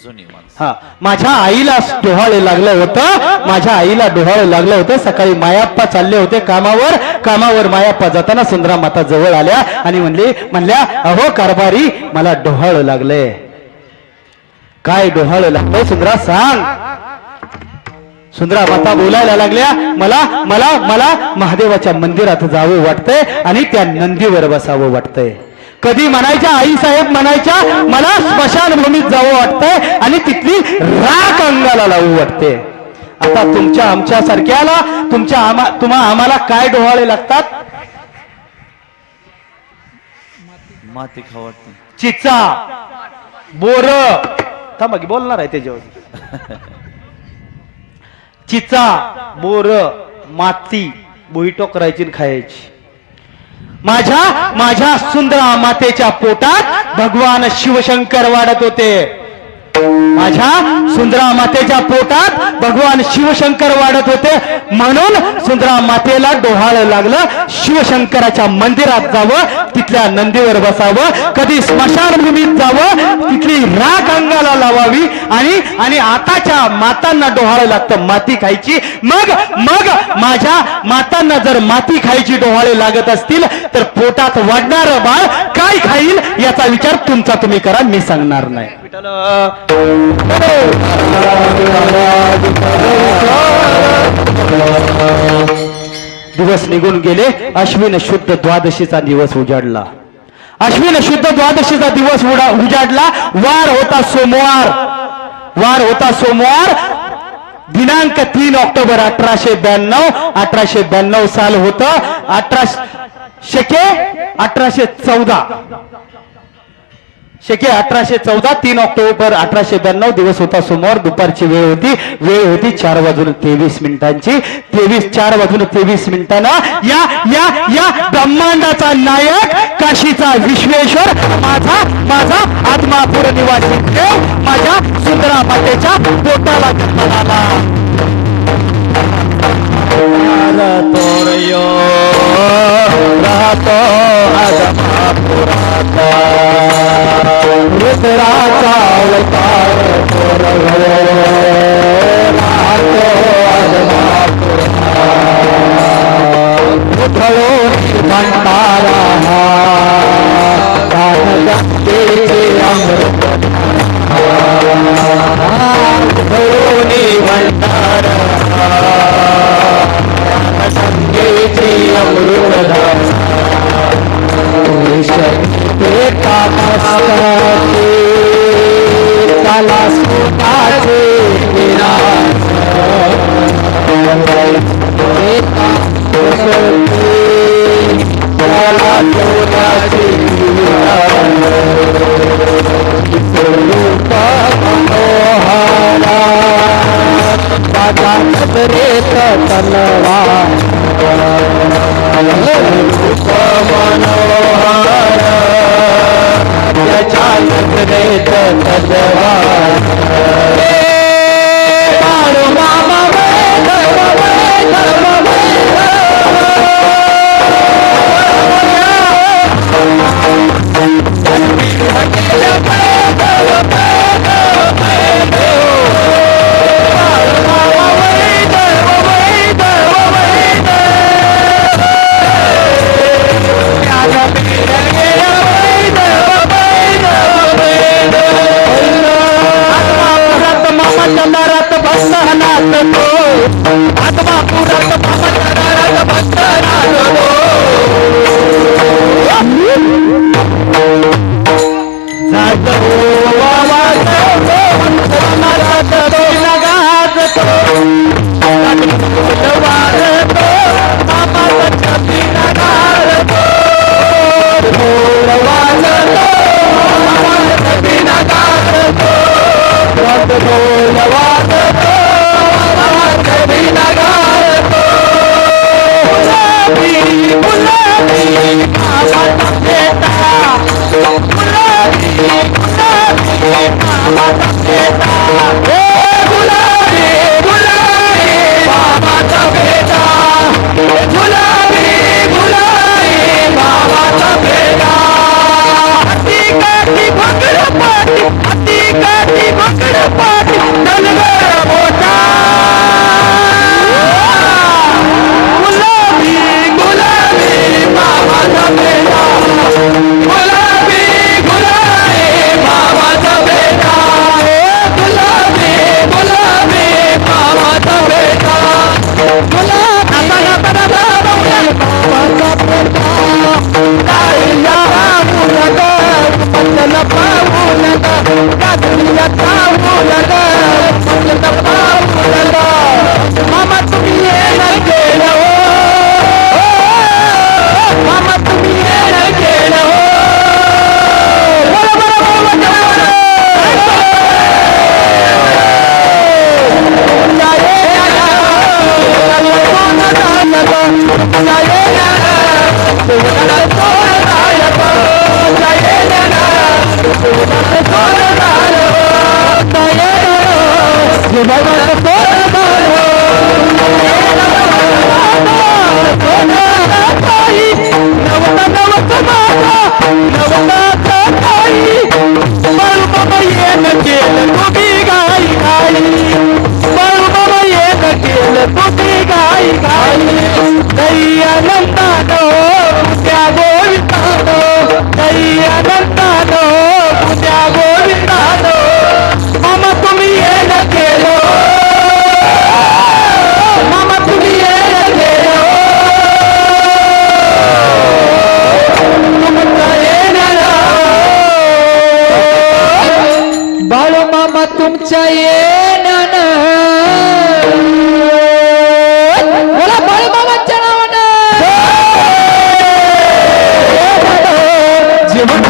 जुनी माणसं. हा माझ्या आईला डोहाळे लागलं होतं माझ्या आईला डोहाळे लागलं होतं सकाळी मायाप्पा चालले होते कामावर मायाप्पा जाताना सुंदरा माता जवळ आल्या आणि म्हणल्या अहो कारभारी मला डोहाळ लागलंय काय डोहाळ लागलंय सुंदरा सांग सुंदरा माता बोलायला लागल्या मला मला मला महादेवाच्या मंदिरात जावं वाटतंय आणि त्या नंदीवर बसावं वाटतंय कधी म्हणायच्या आई साहेब म्हणायच्या मला स्मशानभूमीत जावं वाटतंय आणि तिथली राख अंगाला लावू वाटते आता तुमच्या आमच्या सारख्याला तुम्हा आम्हाला काय डोहाळे लागतात माती खाऊ वाटते. चिचा बोर थांबा की बोलणार आहे त्याच्यावर चिचा बोर माती भुईटो करायची आणि खायची माझ्या सुंदरा मातेच्या पोटात भगवान शिवशंकर वाढत होते माझ्या सुंदरा मातेच्या पोटात भगवान शिवशंकर वाढत होते म्हणून सुंदरा मातेला डोहाळ लागलं शिवशंकराच्या मंदिरात जावं तिथल्या नंदीवर बसावं कधी स्मशानभूमीत जावं तिथली राख अंगाला लावावी आणि आताच्या मातांना डोहाळ लागतं माती खायची मग माझ्या मातांना जर माती खायची डोहाळे लागत असतील तर पोटात वाढणार बाळ काय खाईल याचा विचार तुमचा तुम्ही करा मी सांगणार नाही दिवस निघून गेले अश्विन शुद्ध द्वादशीचा दिवस उजाडला अश्विन शुद्ध द्वादशीचा दिवस उजाडला वार होता सोमवार दिनांक 3 ऑक्टोबर 1892 साल होतं 1814 3 ऑक्टोबर 1892 दिवस होता सोमवार दुपारची वेळ होती 4:23 4:23 या ब्रह्मांडाचा नायक काशीचा विश्वेश्वर माझा आत्मापूर निवासी देव माझ्या सुंदरा मातेच्या पोटाला जन्माला राहतो आदमापुरात रुद्राचा अवतार राहतो आदमापुरात उधळून भंडारा गंगेचे अमृत उधळून भंडारा गंगेचे अमृत त्याला सुखाचे नजरेत तलवार त्याच्या नजरेत तलवार तुमच्या येण्यानं बोला बाळूमामाच्या नावानं जीवन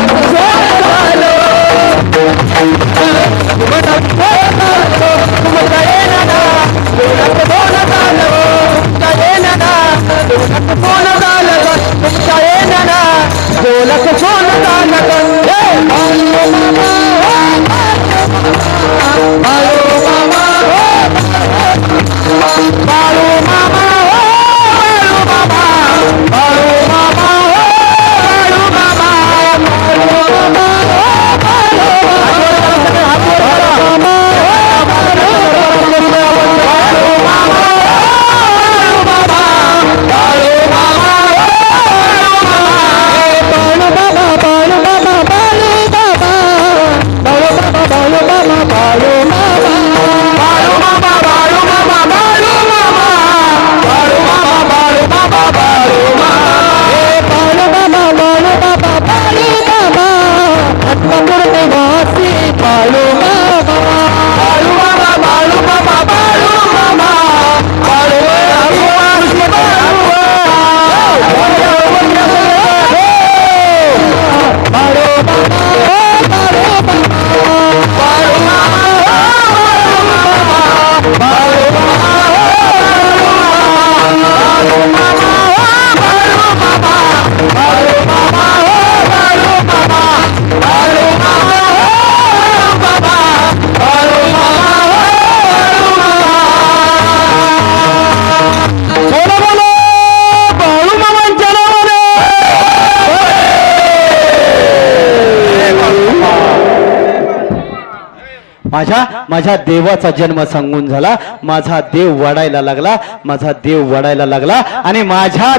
माझ्या देवाचा जन्म सांगून झाला. माझा देव वाढायला लागला, माझा देव वाढायला लागला आणि माझ्या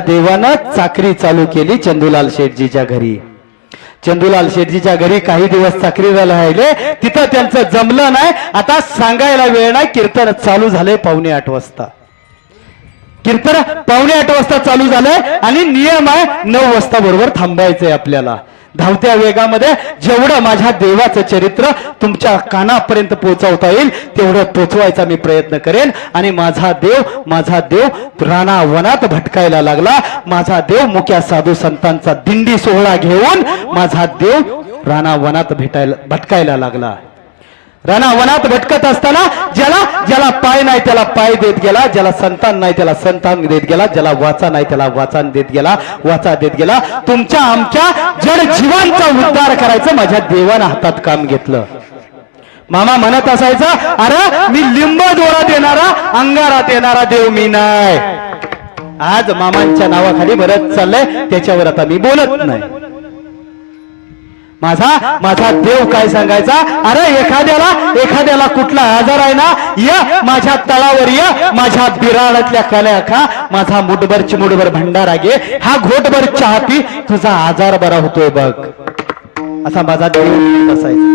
देवानं चाकरी चालू केली चंदूलाल शेठजीच्या घरी. चंदूलाल शेठजीच्या घरी काही दिवस चाकरीला राहिले. तिथं त्यांचं जमलं नाही. आता सांगायला वेळ नाही. कीर्तन चालू झाले 7:45 वाजता. कीर्तन 7:45 वाजता चालू झालंय आणि नियम आहे 9 वाजता बरोबर थांबायचंय आपल्याला. धावत्या वेगामध्ये जेवढं माझ्या देवाचं चरित्र तुमच्या कानापर्यंत पोहोचवता येईल तेवढं पोहोचवायचा मी प्रयत्न करेन. आणि माझा देव राणा वनात भटकायला लागला. माझा देव मुक्या साधू संतांचा दिंडी सोहळा घेऊन माझा देव राणा वनात भटकायला लागला. राणा वनात भटकत असताना ज्याला पाय नाही त्याला पाय देत गेला, ज्याला संतान नाही त्याला संतान देत गेला, ज्याला वाचा नाही त्याला वाचा देत गेला. तुमच्या आमच्या जड जीवांचा उद्धार करायचं माझ्या देवानं हातात काम घेतलं. मामा म्हणत असायचा, अरे मी लिंब दोरा देणारा अंगारा देणारा देव मी नाही. आज मामांच्या नावाखाली बरंच चाललंय, त्याच्यावर आता मी बोलत नाही. माझा देव काय सांगायचा, अरे एखाद्याला कुठला आजार आहे ना, या माझ्या तळावर या, माझ्या बिराडातल्या कल्या खा, माझा मुठभर चिमुटभर भंडारा घे, हा घोटभर चहा पी, तुझा आजार बरा होतोय बघ. असा माझा देव बसायचा.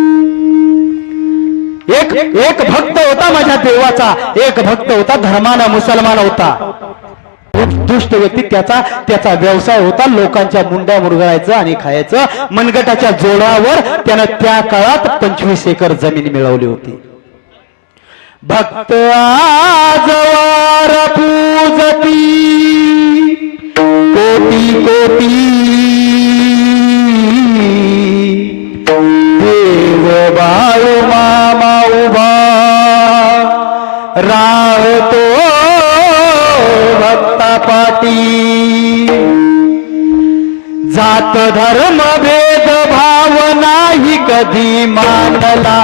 एक भक्त होता माझ्या देवाचा, एक भक्त होता धर्माना मुसलमान होता. दुष्ट व्यक्ती त्याचा व्यवसाय होता लोकांच्या मुंड्या मुरगळायचं आणि खायचं. मनगटाच्या जोडावर त्यानं त्या काळात 25 एकर जमीन मिळवली होती. भक्त आजवार पूजती कोटी कोटी, देव बाळू मामा उभा राहतो पाटी. जात धर्म भेद भाव नाही कधी मानला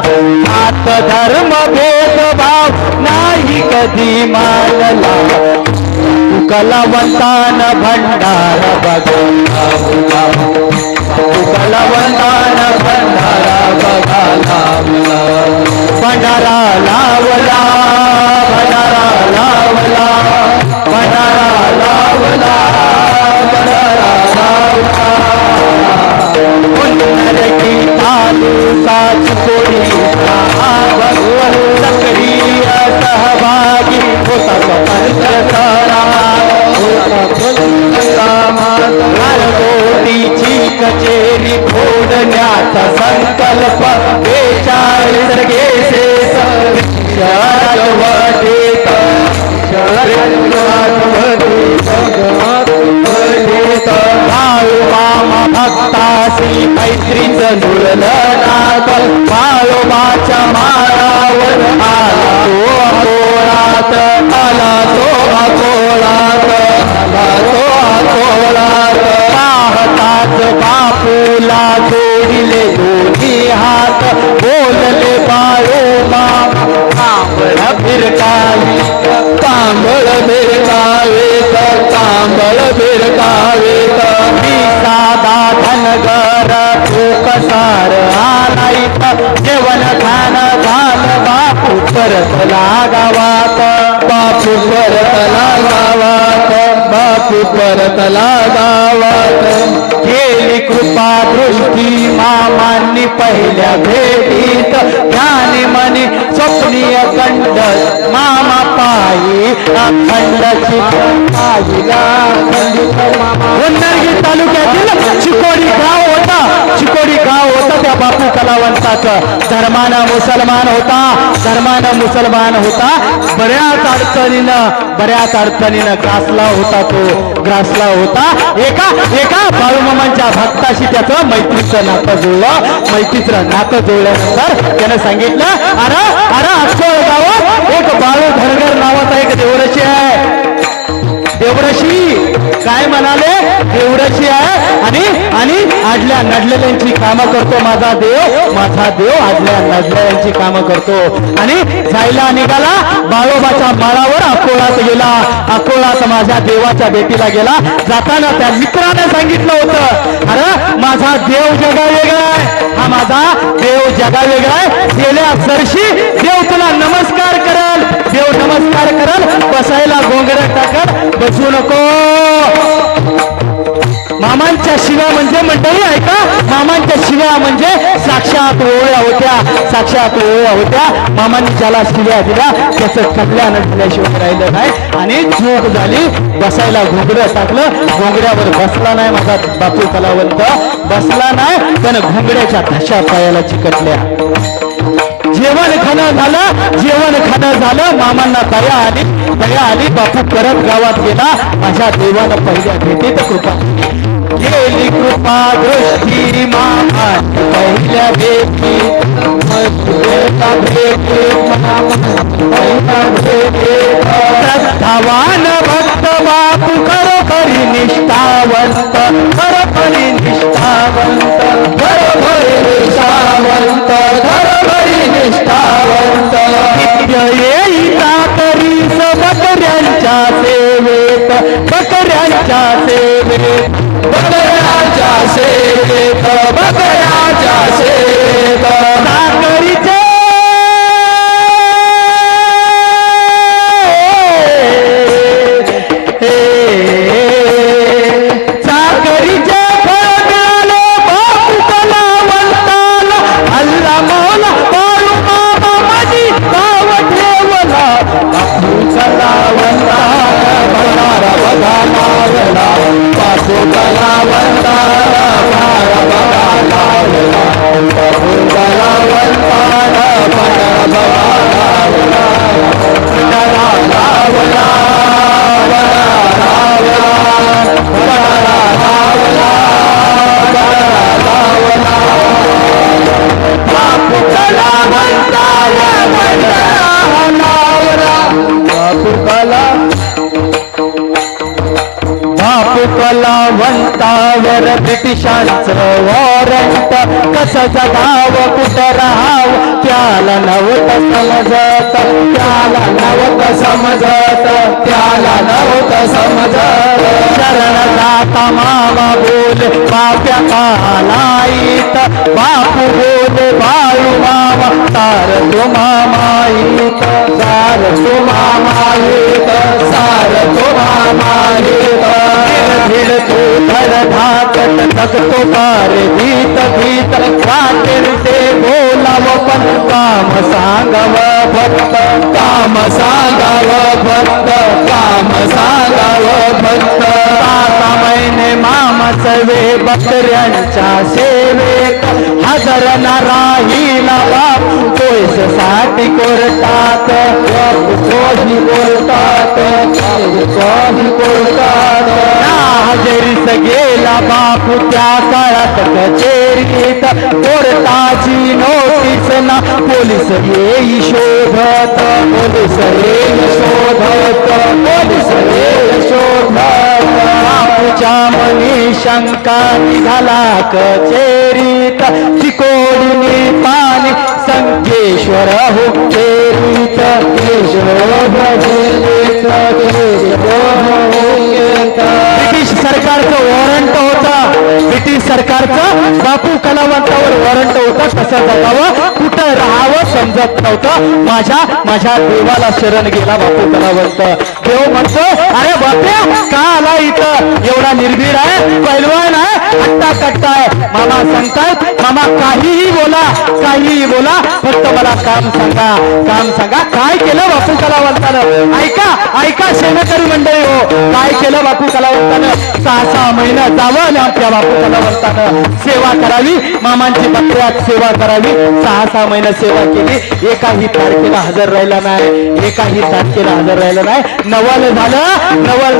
जात धर्म भेदभाव नाही कधी मानला कलावंतान भंडार बघा कलावंतान भंडारा बघा भंडारा लावला भंडारा लावला भंडारा लावला भंडारा लावला पुनरकी तालुका चिकोडी भगवन सक्रिय सहभागी होता घरगोटीची कचेरी फोडण्याचा संकल्प 42 गेसे मामा भक्तासी मैत्रीचं जुळलं नात बाळोबाच्या माळावर आला तो अकोळात पाहताच बापूला जोडिले दोन्ही हात बोलले बाळोबा कांबळ फिरकावी कांबळ फिरकावेत कांबळ फिरकावेत मी साधा धनगर कसार आलायत जेवण खाणं झालं बापू परत लागावात बापू परत लागावात बापू परत लागावात गेली कृपा दृष्टी मामांनी पहिल्या भेटीत ज्ञानी मनी स्वप्नीय कंड मामा पायी अखंडची पाहिला वंदरगी तालुक्यातील चिकोडी गाव होता त्या बापू कलावंताचं धर्मानं मुसलमान होता बऱ्याच अडचणीनं ग्रासला होता एका बाळूमामांच्या भक्ताशी त्याचं मैत्रीचं नातं जुळल्यानंतर त्याने सांगितलं अरे अक्कोळ गावात एक बाळू धनगर नावाचा एक देवरशी आहे काय म्हणाले देवरशी आहे आणि आडल्या नडलेल्यांची कामं करतो माझा देव आडल्या नडलेल्यांची कामं करतो आणि जायला निघाला बाळोबाच्या माळावर अकोळात माझ्या देवाच्या भेटीला गेला जाताना त्या मित्राने सांगितलं होतं अरे माझा देव जगा वेगळा आहे हा माझा देव जगा वेगळा आहे गेल्या सरशी देव तुला नमस्कार करल बसायला घोंगडं टाकल बसू नको मामांच्या शिव्या म्हणजे मंडळी ऐका मामांच्या शिव्या म्हणजे साक्षात ओळ्या होत्या मामांनी ज्याला शिव्या दिल्या त्याचं कल्याण झाल्याशिवाय राहिलं नाही आणि चूक झाली बसायला घोंगडं टाकलं घोंगड्यावर बसला नाही माझा बापू कलावंत बसला नाही पण घोंगड्याच्या धशा पायाला चिकटल्या जेवण खाणं झालं मामांना दया आली बापू परत गावात गेला माझ्या देवानं पहिल्या भेटीत कृपा गेली कृपा दृष्टी मामा पहिल्या भेटी श्रद्धावान भक्त बापू खरोखरी निष्ठावंत नित्य येईता तरी बकऱ्यांच्या सेवेत साखरीचे फळ मिळाले बापू कलावंताला अल्ला मौला बाळू मामा माझी गाव ठेवला बापू कलावंता भंडारा बघा लावला बापू कलावंता भंडारा बघा लावला बापू कलावंता भंडारा बघा लावला भंडारा लावला बापू कलावंतावर ब्रिटिशांचं वॉरंट कसं जगाव कुठं राहाव त्याला नव्हत समजत, त्याला नव्हत समजत, त्याला नव्हत समजत. शरण जाता मामा बोल बाप्या कालाईत, बापू बोल बाळू मामा सार तो मामाईत, सार तो मामाईत, सार तो मामाईत. धीड तो धड धाकट थकतो पार भीत भीत, वाटेल ते बोलाव पण काम सांगाव फक्त, काम सांगाव फक्त, काम सांगाव फक्त. 7 महिने मामा चवे बकऱ्यांच्या सेवेत, हजर न राहिला बाप पैशासाठी कोर्टात, काही कोर्टात, काही कोर्टात. हजेरीस गेला बापू त्या काळात कचेरीत, कोर्टाची नोटीस ना पोलीस येई शोधत, पोलीस येई शोधत, पोलीस येई शोधत. बापूच्या मनी शंका निघाला कचेरीत, चिकोडीने पाणी संकेश्वर हुक्केरीत, केशव भजेरीत, ब्रिटिश सरकारचं वॉरंट होतं, ब्रिटिश सरकारचं बापू कलावंतावर वॉरंट होतं. कसं जगावं कुठं राहावं समजत नव्हतं. माझ्या देवाला शरण गेला बापू कलावंत. देव म्हणतो अरे बाप्या का आला इथं, एवढा निर्भीड आहे, पैलवान आहे, हट्टा कट्टा आहे. मामा सांगतायत मामा काहीही बोला, काहीही बोला, फक्त मला काम सांगा, काम सांगा. काय केलं बापू कलावंतानं, ऐका ऐका सेवेकरी मंडळी हो, काय केलं बापू कलावंतानं. 6 महिना जावं आणि आपल्या बापू कलावंतानं सेवा करावी, मामांची बकऱ्यात सेवा करावी. 6 महिना सेवा केली, एकाही तारखेला हजर राहिला नाही, एकाही तारखेला हजर राहिला नाही. नवल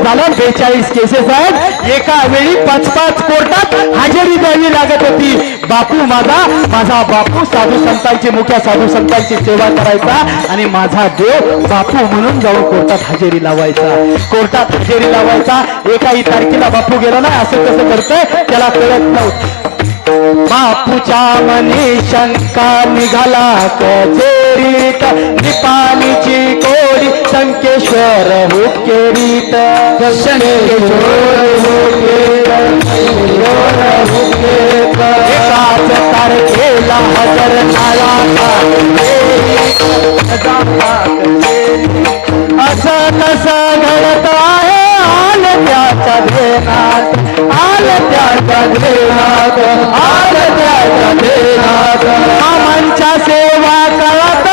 झालं 42 केसेस आहेत. एका वेळी 5-5 कोर्टात हजेरी द्यावी लागत होती. बापू माझा बापू साधू संतांची, मुख्य साधू संतांची सेवा करायचा आणि माझा देव बापू म्हणून जाऊन कोर्टात हजेरी लावायचा, कोर्टात हजेरी लावायचा. एकाही तारखेला बापू गेला नाही, असं कसं करतोय त्याला कळत नव्हतं. बापूच्या मनी शंका निघाला कचेरीत, निपाणीची कोडी संकेश्वर हुक्केरीत, एकाच तारखेला हजर झाला असं तसं घडत आहे, आलं त्याच्या ध्येनात, आलं त्याच्या ध्येनात, आलं त्याच्या ध्येनात. मामांच्या सेवा कळत,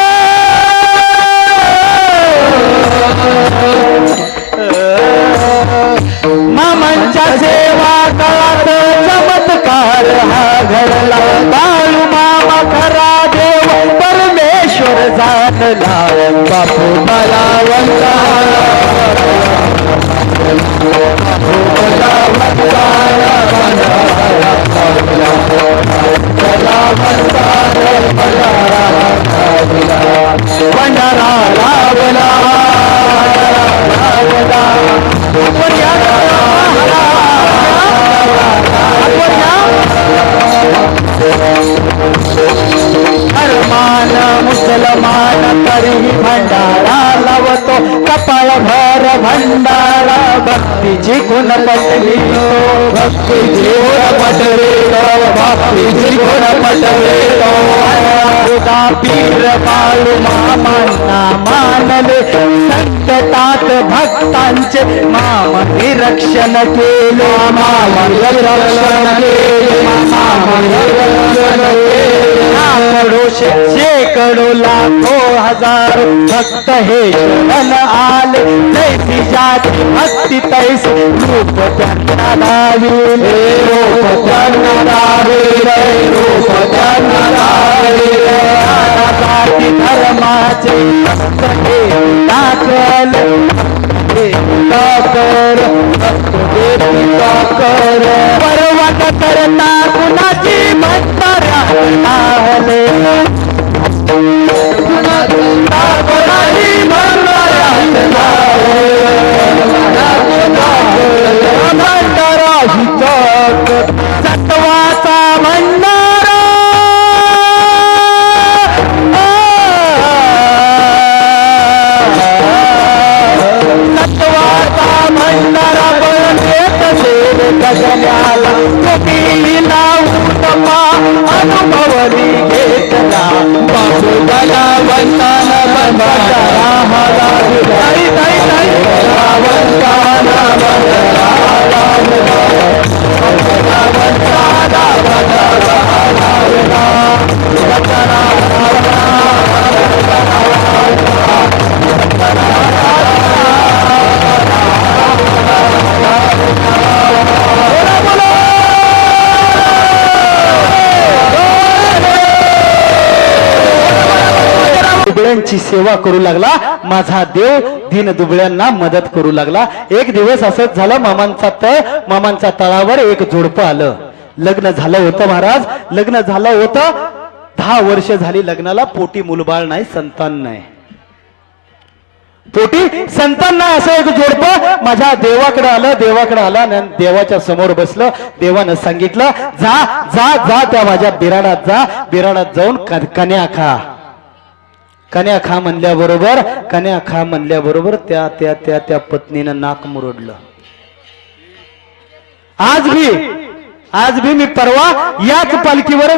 मामांच्या सेवा कळत, चमत्कार हा घडला. बाळू मामा खरा देव परमेश्वर जाणला, बापू कलावंता, भंडारा लावला, धर्मान मुसलमान तरीही भंडारा लावतो, कपाळ भर भंडारा भक्तीची गुण पटवितो, भक्तीची गुण पटवितो, भक्तीची गुण पटवितो. पीर बाळू मामांना मानले, संकटात भक्तांचे मामा निरक्षण केले, मामा निरक्षण केले, मामा निरक्षण केले. शेकडो लाखो हजार भक्त हे शरण आले, जैसी जाती भक्ती तैसे रूप त्यांना दाविले, रूप त्यांना दाविले, रूप त्यांना दाविले. जाती धर्माचे भक्त हे दाखल, कर कर पर्वत करता कुणाची भक्ताऱ्या आले, सत्वाचा भंडारा मावली घेतला बापू बलवंतान बंदरा हाला बलवंतान बंदरा दुबळ्यांची सेवा करू लागला माझा देव दीन दुबळ्यांना मदत करू लागला. एक दिवस असंच झालं मामांचा तळावर एक जोडपं आलं. लग्न झालं होतं महाराज, लग्न झालं होतं. 10 वर्ष झाली लग्नाला, पोटी मुलबाळ नाही, संतान नाही. पोटी संतान नाही असं एक जोडपं माझ्या देवाकडे आलं आणि देवाच्या समोर बसलं. देवानं सांगितलं जा जा जा त्या माझ्या बिराडात जा, बिराडात जाऊन कन्या खा. कन्या खा म्हणल्याबरोबर त्या त्या त्या त्या पत्नीनं नाक मुरडलं. आज भी मी परवा याच पालखीवर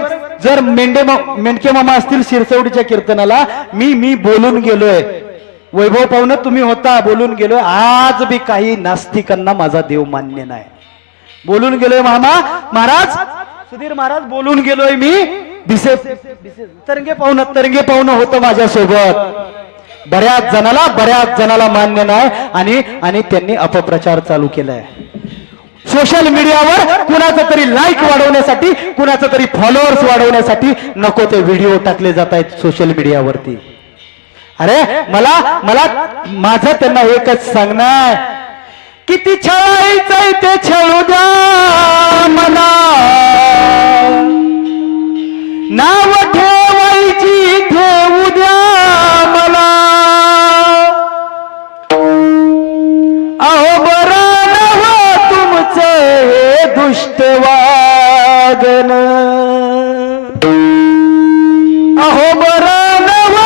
जर मेंढके मामा असतील शिरसवडीच्या कीर्तनाला मी बोलून गेलोय. वैभव पाहुणं तुम्ही होता, बोलून गेलोय. आज बी काही नास्तिकांना माझा देव मान्य नाही. बोलून गेलोय मामा महाराज, सुधीर महाराज, बोलून गेलोय मी. तरंगे पाहुणं होतं माझ्यासोबत. बऱ्याच जणाला मान्य नाही आणि त्यांनी अपप्रचार चालू केलाय. सोशल मीडियावर कुणाचं तरी लाईक वाढवण्यासाठी, कुणाचं तरी फॉलोअर्स वाढवण्यासाठी नको ते व्हिडिओ टाकले जात आहेत सोशल मीडियावरती. अरे मला माझं त्यांना एकच सांगणार, किती छळायचंय ते छळू द्या मला, नाव ठेवायची ठेवू द्या मला. अहो बरं नव्ह तुमचं हे दुष्ट वागन, अहो बरं नव्ह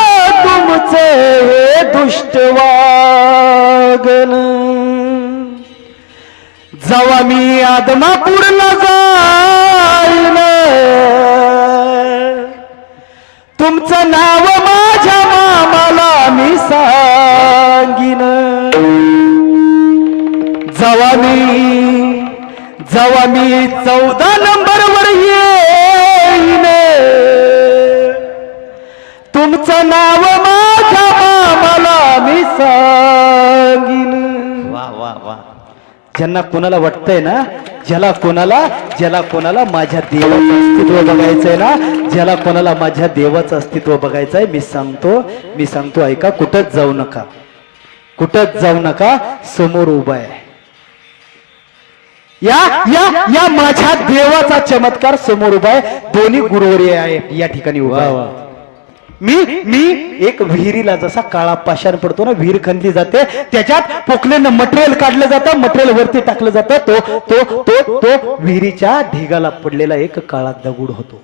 तुमचं हे दुष्ट वागन. जेव्हा मी आदमापूरला जाईन तुमचं नाव माझ्या मामाला मी सांगीन. जेव्हा मी 14 नंबरवर येईन तुमचं नाव माझ्या मामाला मी सांगीन. वा वा वा. ज्यांना कोणाला वाटतंय ना, ज्याला कोणाला माझ्या देवाचं अस्तित्व बघायचंय ना, ज्याला कोणाला माझ्या देवाचं अस्तित्व बघायचंय, मी सांगतो ऐका, कुठंच जाऊ नका, समोर उभा आहे. या माझ्या देवाचा चमत्कार समोर उभा आहे. दोन्ही गुरुवर्य आहे या ठिकाणी उभा आहे. मी एक विहिरीला जसा काळा पाषाण पडतो ना, विहीर खणली जाते, त्याच्यात पोकलेनं मटेरियल काढलं जातं, मटेरियल वरती टाकलं जातं, तो विहिरीच्या ढिगाला पडलेला एक काळा दगड होतो.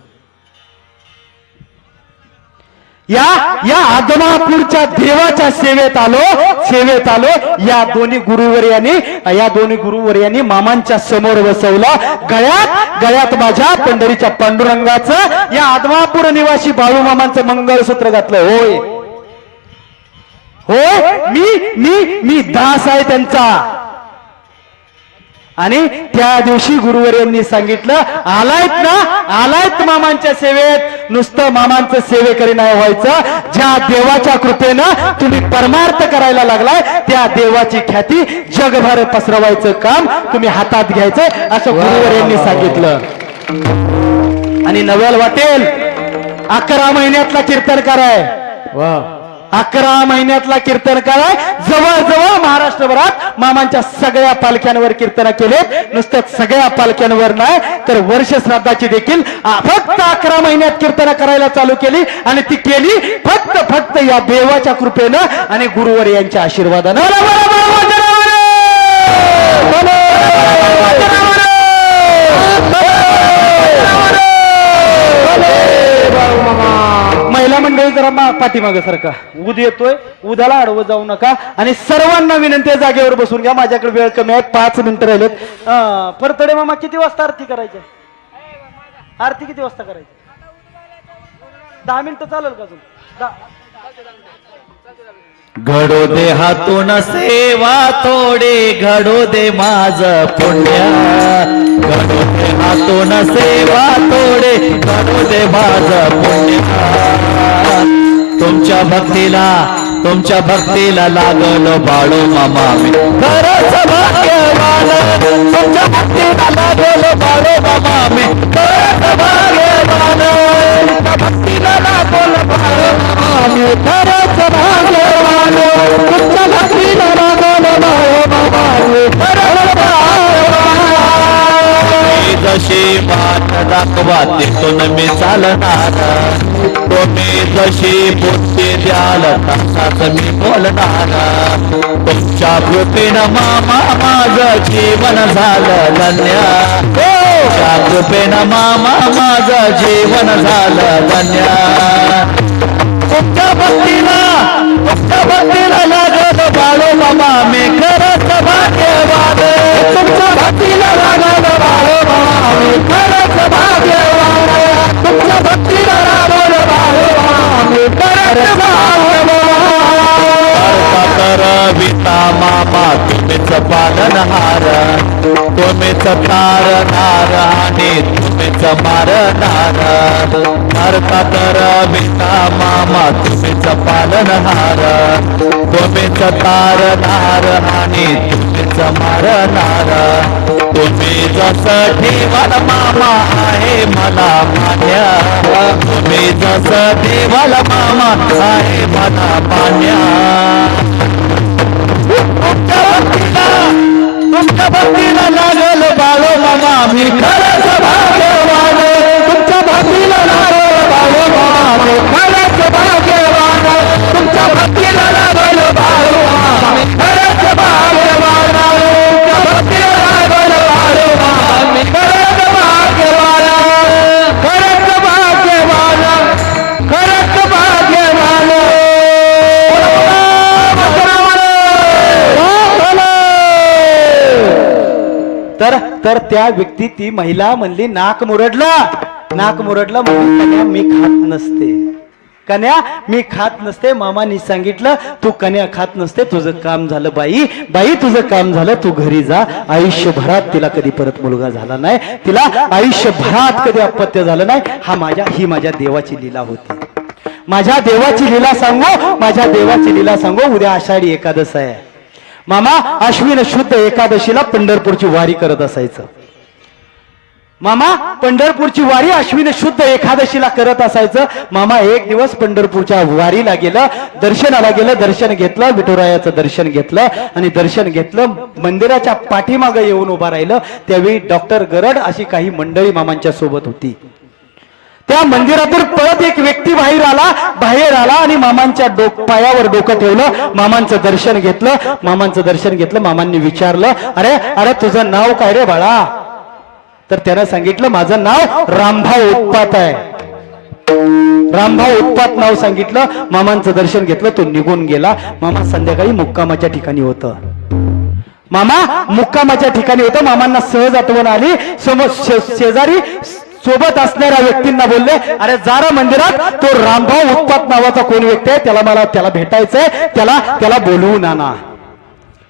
या आदमापूरच्या देवाच्या सेवेत आलो. या दोन्ही गुरुवर्यांनी मामांच्या समोर बसवलं. गळ्यात माझ्या पंढरीच्या पांडुरंगाचं, या आदमापूर निवासी बाळू मामांचं मंगळसूत्र घातलं. होय मी दास आहे त्यांचा. आणि त्या दिवशी गुरुवर्यांनी सांगितलं, आलायत मामांच्या सेवेत, नुसतं मामांचं सेवेकरी नाही व्हायचं. ज्या देवाच्या कृपेनं तुम्ही परमार्थ करायला लागलाय, त्या देवाची ख्याती जगभर पसरवायचं काम तुम्ही हातात घ्यायचं, असं गुरुवर्यांनी सांगितलं. आणि नव्याला वाटेल 11 महिन्यातला कीर्तनकार आहे. 11 महिन्यातला कीर्तनकार आहे. जवळजवळ महाराष्ट्रभरात मामांच्या सगळ्या पालख्यांवर कीर्तन केलेत. नुसतं सगळ्या पालख्यांवर नाही, तर वर्ष श्राद्धाची देखील फक्त 11 महिन्यात कीर्तन करायला चालू केली. आणि ती केली फक्त या देवाच्या कृपेनं आणि गुरुवर यांच्या आशीर्वादानं. महिला मंडळी जरा पाठीमागे सारखा, ऊद येतोय, उदाला अडवत जाऊ नका. आणि सर्वांना विनंती आहे, जागेवर बसून घ्या, माझ्याकडे वेळ कमी आहे, 5 मिनिटं राहिलेत. परतडे मामा किती वाजता आरती करायची? आरती किती वाजता करायची? 10 मिनिटं चालेल का अजून घडो दे हातून सेवा थोडे घडो दे माझ पुण्य घडो दे हातून सेवा थोडे घडो दे माझ पुण्य तुमच्या भक्तीला लागलो बाळू मामा मी खरंच भाग्यवान तुमच्या भक्तीला लागलो बाळू मामा मी खरंच भाग्यवान तुमच्या भक्तीला लागलो बाळू मामा मी खरंच भाग्यवान तुमच्या भक्तीला लागलो बाळू मामा मी खरंच भाग्यवान जशी मान दाखवा तिथून मी चालणार तुम्ही जशी बुद्धी द्याल तसाच मी बोलणार तुमच्या कृपेनं मामा माझं जीवन झालं धन्य तुमच्या कृपेनं मामा माझं जीवन झालं धन्य तुमच्या भक्तीला लागलो बाळू मामा मी खरंच भाग्यवान तुमच्या भक्तीला लागलो बाळू मामा मी खरंच भाग्यवान तुमच्या भक्तीला लागलो बाळू मामा मी खरंच भाग्यवान करविता मामा तुम्हीच पालनहार तुम्हीच तारणारा आणि तुम्हीच मारणारा करता करविता मामा तुम्हीच पालनहार तुम्हीच तारणार आणि तुम्हीच मारणार तुम्ही जसं ठेवाल मामा आहे मला मान्य तुम्ही जसं ठेवाल मामा आहे मला मान्य तुमच्या भक्तीला लागल बाळू मामा मी खरंच भाग्यवान तुमच्या भक्तीला लागल बाळू मामा मी खरंच भाग्यवान तुमच्या भक्तीला लागल बाळू मामा मी खरंच भाग्यवान तुमच्या भक्तीला लागल बाळू मामा मी खरंच भाग्यवान खरंच भाग्यवान खरंच भाग्यवान तर त्या व्यक्ती ती महिला म्हणली नाक मुरडला म्हणून कन्या मी खात नसते कन्या मी खात नसते मामानी सांगितलं तू कन्या खात नसते तुझं काम झालं बाई तुझं काम झालं तू घरी जा आयुष्यभरात तिला कधी परत मुलगा झाला नाही तिला आयुष्यभरात कधी अपत्य झालं नाही ही माझ्या देवाची लीला होती माझ्या देवाची लीला सांगू उद्या आषाढी एकादश आहे मामा अश्विन शुद्ध एकादशीला पंढरपूरची वारी करत असायचं मामा पंढरपूरची वारी अश्विन शुद्ध एकादशीला करत असायचं मामा एक दिवस पंढरपूरच्या वारीला गेलं दर्शनाला गेलं दर्शन घेतलं विठुरायाचं दर्शन घेतलं आणि दर्शन घेतलं मंदिराच्या पाठीमागे येऊन उभा राहिलं त्यावेळी डॉक्टर गरड अशी काही मंडळी मामांच्या सोबत होती त्या मंदिरातून परत एक व्यक्ती बाहेर आला आणि मामांच्या पायावर डोकं ठेवलं मामांचं दर्शन घेतलं मामांनी विचारलं अरे तुझं नाव काय रे बाळा तर त्यानं सांगितलं माझं नाव रामभाऊ उत्पात आहे रामभाऊ उत्पात नाव सांगितलं मामांचं दर्शन घेतलं तो निघून गेला मामा संध्याकाळी मुक्कामाच्या ठिकाणी होतं मामांना सहज आठवण आली शेजारी सोबत असणाऱ्या व्यक्तींना बोलले अरे जारा मंदिरात तो रामभाऊ उत्पात नावाचा कोण व्यक्ती आहे त्याला भेटायचंय त्याला बोलवून आणा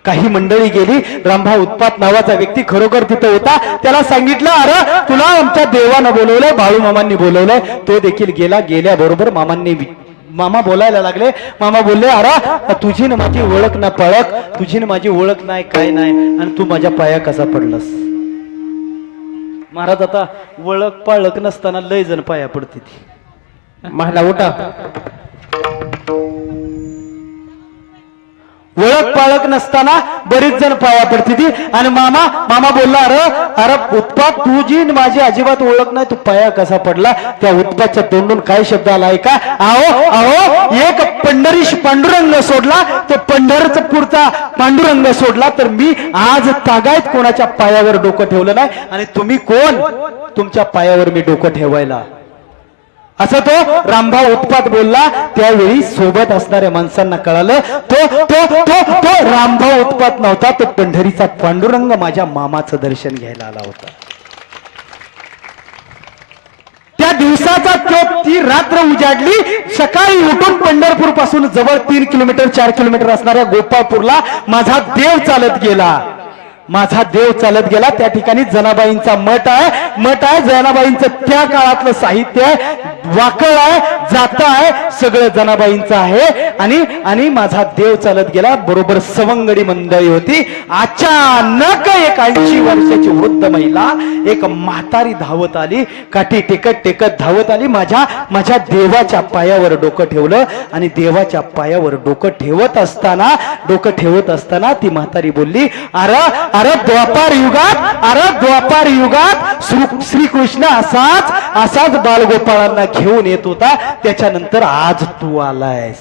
काही मंडळी गेली रामभाऊ उत्पात नावाचा व्यक्ती खरोखर तिथं होता त्याला सांगितलं अरे तुला आमच्या देवानं बोलवलंय बाळू मामांनी बोलवलंय तो देखील गेल्याबरोबर मामा बोलायला लागले मामा बोलले अरे तुझी ना माझी ओळख ना पळक तुझी ना माझी ओळख नाही काय नाही आणि तू माझ्या पाया कसा पडलास महाराज आता ओळख पाळक नसताना लय जण पाया पडते ती महिला उठा ओळख पाळक नसताना बरीच जण पाया पडते ती आणि मामा बोलला अरे उत्पात तुझी माझी अजिबात ओळख नाही तू पाया कसा पडला त्या उत्पातच्या तोंडून काय शब्द आलाय का अहो एक पंढरीश पांडुरंग सोडला तो पंढरपूरचा पांडुरंग सोडला तर मी आज तागायत कोणाच्या पायावर डोकं ठेवलं नाही आणि तुम्ही कोण तुमच्या पायावर मी डोकं ठेवायला असं तो रामभाऊ उत्पात बोलला त्यावेळी सोबत असणाऱ्या माणसांना कळालं तो रामभाऊ उत्पात नव्हता तो पंढरीचा पांडुरंग माझ्या मामाचं दर्शन घ्यायला आला होता त्या दिवसाचा ती रात्र उजाडली. सकाळी उठून पंढरपूर पासून जवळ 3 किलोमीटर 4 किलोमीटर असणाऱ्या गोपाळपूरला माझा देव चालत गेला. माझा देव चालत गेला. त्या ठिकाणी जनाबाईंचा मठ आहे. जनाबाईंचं त्या काळातलं साहित्य आहे, वाकळ आहे, जाता आहे, सगळं जनाबाईंचं आहे. आणि माझा देव चालत गेला. बरोबर सवंगडी मंडळी होती. अचानक एक 80 वर्षाची वृद्ध महिला, एक म्हातारी धावत आली. काठी टेकत धावत आली. माझ्या देवाच्या पायावर डोकं ठेवलं आणि देवाच्या पायावर डोकं ठेवत असताना ती म्हातारी बोलली, अरे द्वापार युगात श्रीकृष्ण असाच बालगोपाळांना घेऊन येत होता. त्याच्यानंतर आज तू आलायस.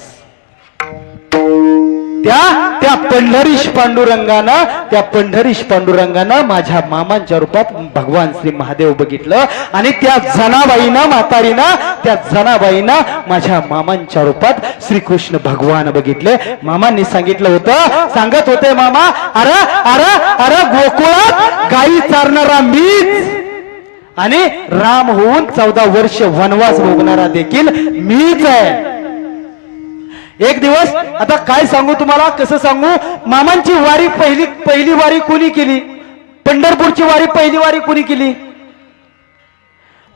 त्या पंढरीश पांडुरंगानं माझ्या मामांच्या रूपात भगवान श्री महादेव बघितलं आणि त्या जनाबाईनं माझ्या मामांच्या रूपात श्रीकृष्ण भगवान बघितले. मामांनी सांगत होते मामा, अरे गोकुळात गायी चारणारा मीच आणि राम होऊन 14 वर्ष वनवास भोगणारा देखील मीच आहे. एक दिवस, आता काय सांगू तुम्हाला, कसं सांगू, मामांची वारी पहिली वारी कोणी केली? पंढरपूरची पहिली वारी कोणी केली?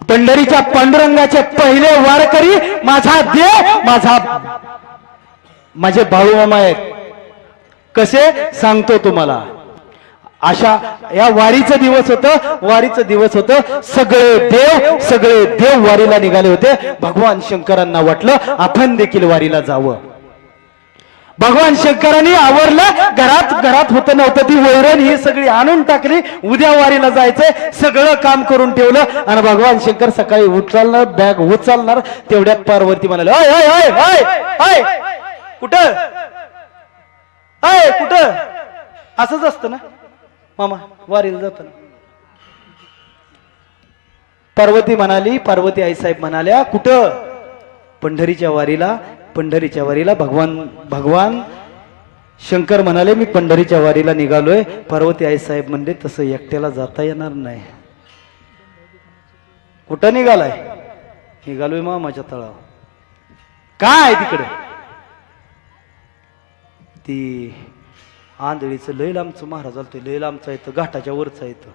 पंढरीच्या पांडुरंगाचे पहिले वारकरी माझा देव, माझे बाळूमामा आहेत. कसे सांगतो तुम्हाला. अशा या वारीचं दिवस होतं. सगळे देव वारीला निघाले होते. भगवान शंकरांना वाटलं आपण देखील वारीला जावं. भगवान शंकरांनी आवरलं. घरात होतं नव्हतं ती वैरण ही सगळी आणून टाकली. उद्या वारीला जायचंय, सगळं काम करून ठेवलं. आणि भगवान शंकर सकाळी उचलणार, बॅग उचलणार, तेवढ्यात पार्वती म्हणाले, कुठं असंच असतं ना मामा वारीला जाताना. पार्वती आईसाहेब म्हणाल्या, कुठं? पंढरीच्या वारीला. भगवान शंकर म्हणाले, मी पंढरीच्या वारीला निघालोय. पार्वती आईसाहेब म्हणले, तसं एकट्याला जाता येणार नाही. कुठं निघालाय? निघालोय मामाच्या तळावर. काय तिकडे? ती आंधळीचं लय लांबचं महाराज आलतोय, लय लांबचा येतं, घाटाच्या वरचा येतं.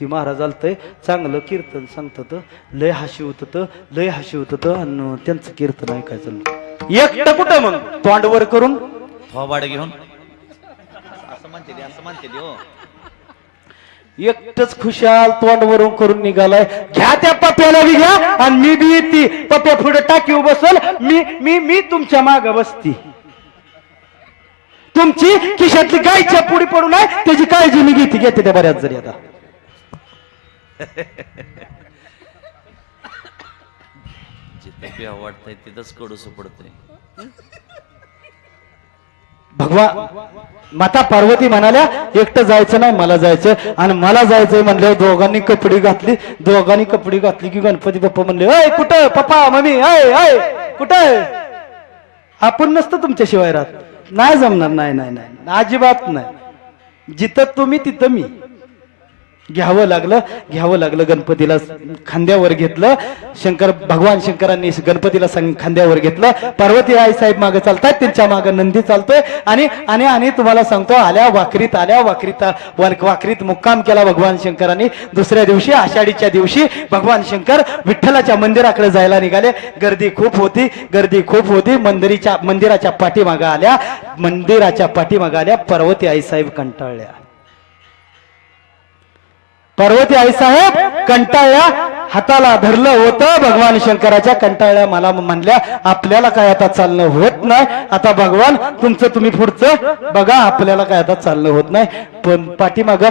ती महाराज आलतंय, चांगलं कीर्तन सांगतात, लय हशिवत आणि त्यांचं कीर्तन ऐकायचं. एकटं कुठं मग तोंडवर करून थोबाड घेऊन असं म्हणते हो. एकटच खुशाल तोंडवरून करून निघालाय. घ्या त्या पप्याला बी घ्या आणि मी बी येते. पप्या पुढे टाकीव बसल, मी तुमच्या माग बसती. तुमची खिशातली गायच्या पुढे पडू नये त्याची काळजी मी घेते त्या बऱ्याच जरी. आता जिथे वाटतंय तिथंच कडूस पडतंय. भगवान माता पार्वती म्हणाल्या, एकटं जायचं नाही, मला जायचं. आणि मला जायचंय म्हणल्यावर दोघांनी कपडे घातली की गणपती बाप्पा म्हणले, अय कुठं पप्पा मम्मी, अय कुठं? आपण नसतं तुमच्याशिवाय राहत. नाही जमणार, नाही अजिबात नाही. जिथं तुम्ही तिथं मी. घ्यावं लागलं. गणपतीला खांद्यावर घेतलं. भगवान शंकरांनी गणपतीला खांद्यावर घेतलं. पार्वती आई साहेब मागे चालतात, त्यांच्या मागे नंदी चालतोय. आणि तुम्हाला सांगतो, वाकरीत मुक्काम केला भगवान शंकरांनी. दुसऱ्या दिवशी, आषाढीच्या दिवशी भगवान शंकर विठ्ठलाच्या मंदिराकडे जायला निघाले. गर्दी खूप होती. मंदिराच्या पाठीमागे आल्या. पार्वती आई साहेब कंटाळल्या. हाताला धरलं होतं भगवान शंकराच्या. कंटाळल्या. मला म्हणल्या, आपल्याला काय आता चालणं होत नाही. आता भगवान तुमचं तुम्ही पुढचं बघा, आपल्याला काय आता चालणं होत नाही. पण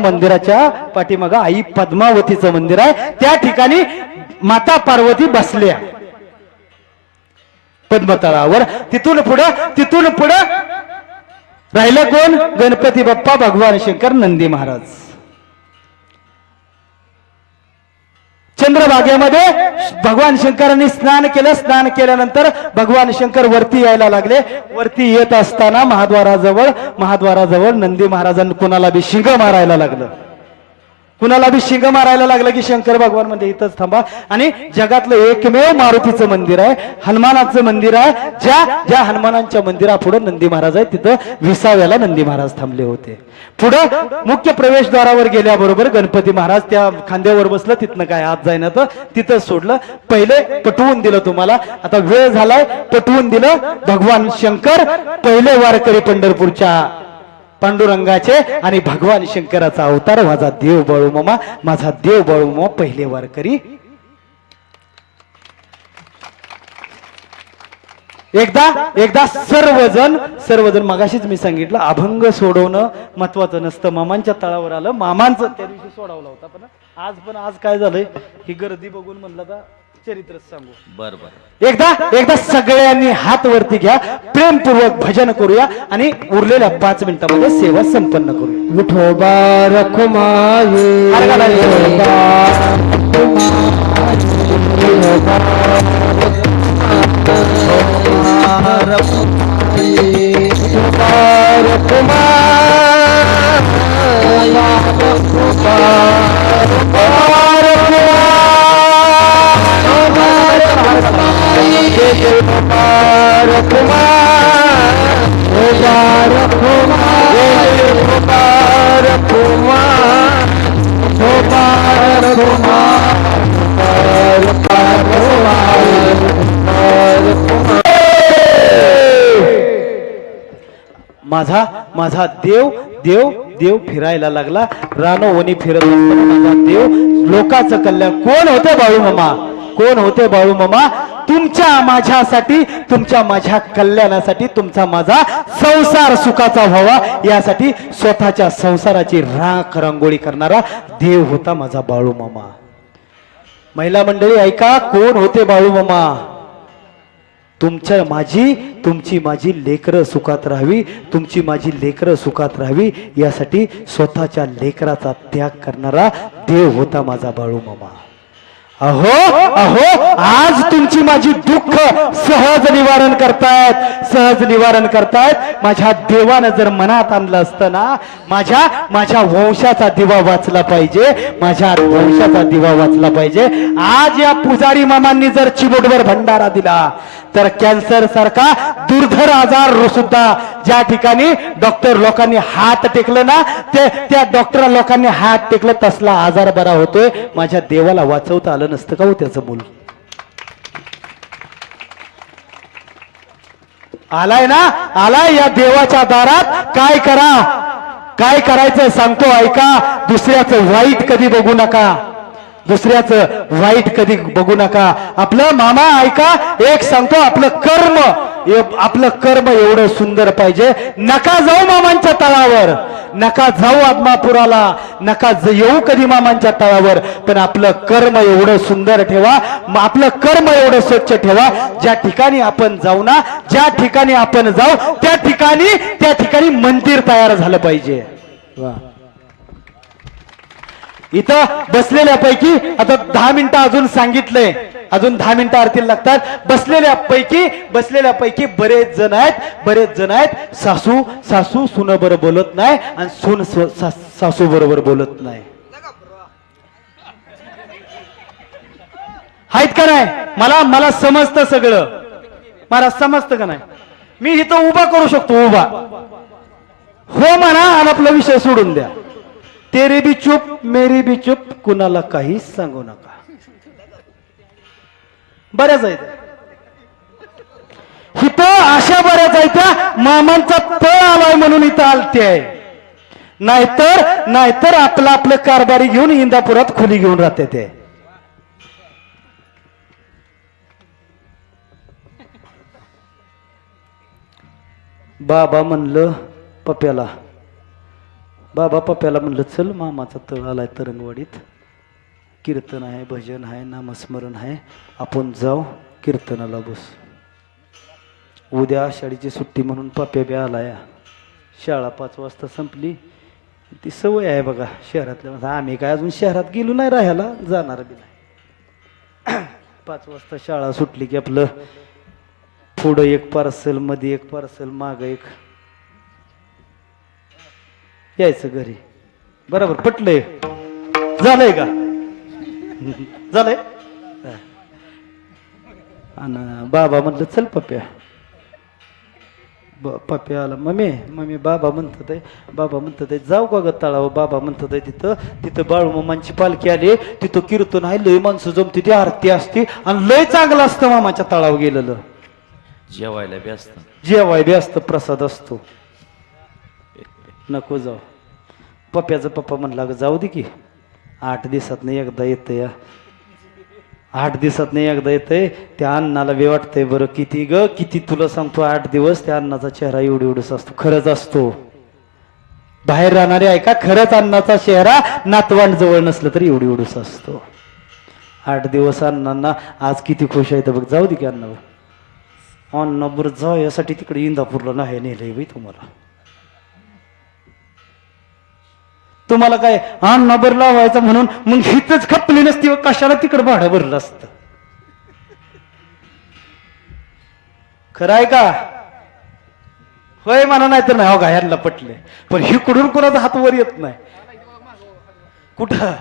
मंदिराच्या पाठीमागं आई पद्मावतीचं मंदिर आहे. त्या ठिकाणी माता पार्वती बसल्या पद्मतळावर. तिथून पुढं राहिलं कोण? गणपती बाप्पा, भगवान शंकर, नंदी महाराज. चंद्रभागेमध्ये भगवान शंकरांनी स्नान केल्यानंतर भगवान शंकर वरती यायला लागले. वरती येत असताना महाद्वाराजवळ नंदी महाराजांनी कोणाला बी शिंग मारायला लागलं. कुणाला बी शिंग मारायला लागलं की शंकर भगवान म्हणजे इथंच थांबा. आणि जगातलं एकमेव मारुतीचं मंदिर आहे, हनुमानाचं मंदिर आहे. ज्या हनुमानांच्या मंदिरापुढे नंदी महाराज आहे, तिथं 20व्याला नंदी महाराज थांबले होते. पुढं मुख्य प्रवेशद्वारावर गेल्याबरोबर गणपती महाराज त्या खांद्यावर बसलं, तिथनं काय आत जाईना तर तिथं सोडलं. पहिले पटवून दिलं तुम्हाला, आता वेळ झालाय, पटवून दिलं. भगवान शंकर पहिले वारकरी पंढरपूरच्या पांडुरंगाचे आणि भगवान शंकराचा अवतार माझा देव बाळूमामा, माझा देव बाळूमामा पहिले वारकरी. एकदा सर्वजण मगाशीच मी सांगितलं, अभंग सोडवणं महत्वाचं नसतं. मामांच्या तळावर आलं, मामांचं त्या दिवशी सोडवला होता, पण आज काय झालंय, ही गर्दी बघून म्हणलं तर चरित्रच सांगू. बर एकदा सगळ्यांनी हात वरती घ्या, प्रेमपूर्वक भजन करूया आणि उरलेल्या 5 मिनिटांमध्ये सेवा संपन्न करूया. विठोबा रखुमाई माझा देव फिरायला लागला. रानो वनी फिरत असताना माझा देव लोकांचं कल्याण. कोण होते बाळूमामा, कोण होते बाळूमामा? तुमच्या माझ्यासाठी, तुमच्या माझ्या कल्याणासाठी, तुमचा माझा संसार सुखाचा व्हावा यासाठी स्वतःच्या संसाराची राख रांगोळी करणारा देव होता माझा बाळूमामा. महिला मंडळी ऐका, कोण होते बाळूमामा? तुमची माझी लेकरं सुखात राहावी, तुमची माझी लेकरं सुखात राहावी यासाठी स्वतःच्या लेकराचा त्याग करणारा देव होता माझा बाळूमामा. अहो आज तुमची माझी दुःख सहज निवारण करतायत. माझ्या देवानं जर मनात आणलं असतं ना, माझ्या वंशाचा दिवा वाचला पाहिजे, माझ्या वंशाचा दिवा वाचला पाहिजे. आज या पुजारी मामांनी जर चिमूटभर भंडारा दिला तर कॅन्सर सारखा दुर्धर आजार सुद्धा ज्या ठिकाणी डॉक्टर लोकांनी हात टेकलं ना, त्या डॉक्टर लोकांनी हात टेकलं तसला आजार बरा होतोय. माझ्या देवाला वाचवता आलं नसतं का हो त्याचं मूल? आलाय या देवाच्या दारात. काय करायचं सांगतो ऐका. दुसऱ्याचं वाईट कधी बघू नका. आपलं मामा ऐका, एक सांगतो, आपलं कर्म एवढं सुंदर पाहिजे. नका जाऊ मामांच्या तळावर, नका जाऊ आदमापुराला, नका येऊ कधी मामांच्या तळावर, पण आपलं कर्म एवढं सुंदर ठेवा, आपलं कर्म एवढं स्वच्छ ठेवा. ज्या ठिकाणी आपण जाऊ ना, ज्या ठिकाणी आपण जाऊ त्या ठिकाणी मंदिर तयार झालं पाहिजे. इथं बसलेल्यापैकी आता 10 मिनिटं अजून सांगितलंय, अजून 10 मिनिटं आरतीला लागतात. बसलेल्यापैकी बरेच जण आहेत सासू सुन बरोबर बोलत नाही आणि सून सासू बरोबर बोलत नाही. आहेत का नाही? मला समजतं सगळं, मला समजतं का नाही? मी इथं उभा करू शकतो, उभा हो म्हणा आणि आपला विषय सोडून द्या. तेरी भी चुप मेरी भी चुप, कुणाला काही सांगू नका. बऱ्याच आहेत इथं, अशा बऱ्याच आहेत मामांचा तळ आलाय म्हणून इथं आलते आहे. नाहीतर आपलं कारभारी घेऊन इंदापुरात खोली घेऊन राहते ते. बाबा म्हणलं पप्प्याला म्हणलं, चल मामाचा तळ आलाय तरंगवाडीत, कीर्तन आहे, भजन आहे, नामस्मरण आहे, आपण जाऊ कीर्तनाला बस. उद्या आषाढीची सुट्टी म्हणून पप्प्या बी आलाय. शाळा 5 वाजता संपली. ती सवय आहे बघा शहरातल्या. आम्ही काय अजून शहरात गेलो नाही राहायला, जाणार बी नाही. 5 वाजता शाळा सुटली की आपलं पुढं एक पार्सल, मध्ये एक पार्सल, माग एक, यायचं घरी. बरोबर पटलंय? झालंय का झालंय आणि बाबा म्हणलं चल पप्प्या पप्प्या आला मम्मी बाबा म्हणतात बाबा म्हणतात जाऊ का ग तळाव बाबा म्हणतात तिथं तिथं बाळूमामांची पालखी आली तिथं कीर्तन आहे लय माणसं जमते ती आरती असते आणि लय चांगलं असतं मामाच्या तळाव गेलेलं जेवायला बी असतं जेवाय बी असतं प्रसाद असतो नको जाऊ पप्प्याचा पप्पा म्हणला जाऊ दे की 8 दिवसात नाही एकदा येतं या 8 दिवसात नाही एकदा येतंय त्या अण्णाला बी वाटतंय बरं किती तुला सांगतो 8 दिवस त्या अण्णाचा चेहरा एवढंच असतो खरंच असतो बाहेर राहणारे ऐका खरंच अण्णाचा चेहरा नातवांड जवळ नसलं तरी एवढंच असतो 8 दिवस अण्णांना आज किती खुश आहे तर बघ जाऊ दे की अण्णा बरं जाऊ यासाठी तिकडे इंदापूरला नाही नेलंय बाई तुम्हाला काय अण्णा बर लावायचा म्हणून मग हितच खपली नसती व कशाला तिकडे भाडं भरलं असतं खरं आहे का होय म्हणा नाही तर नाही हो ह्यांना पटले पण हिकडून कोणाचा हात वर येत नाही कुठं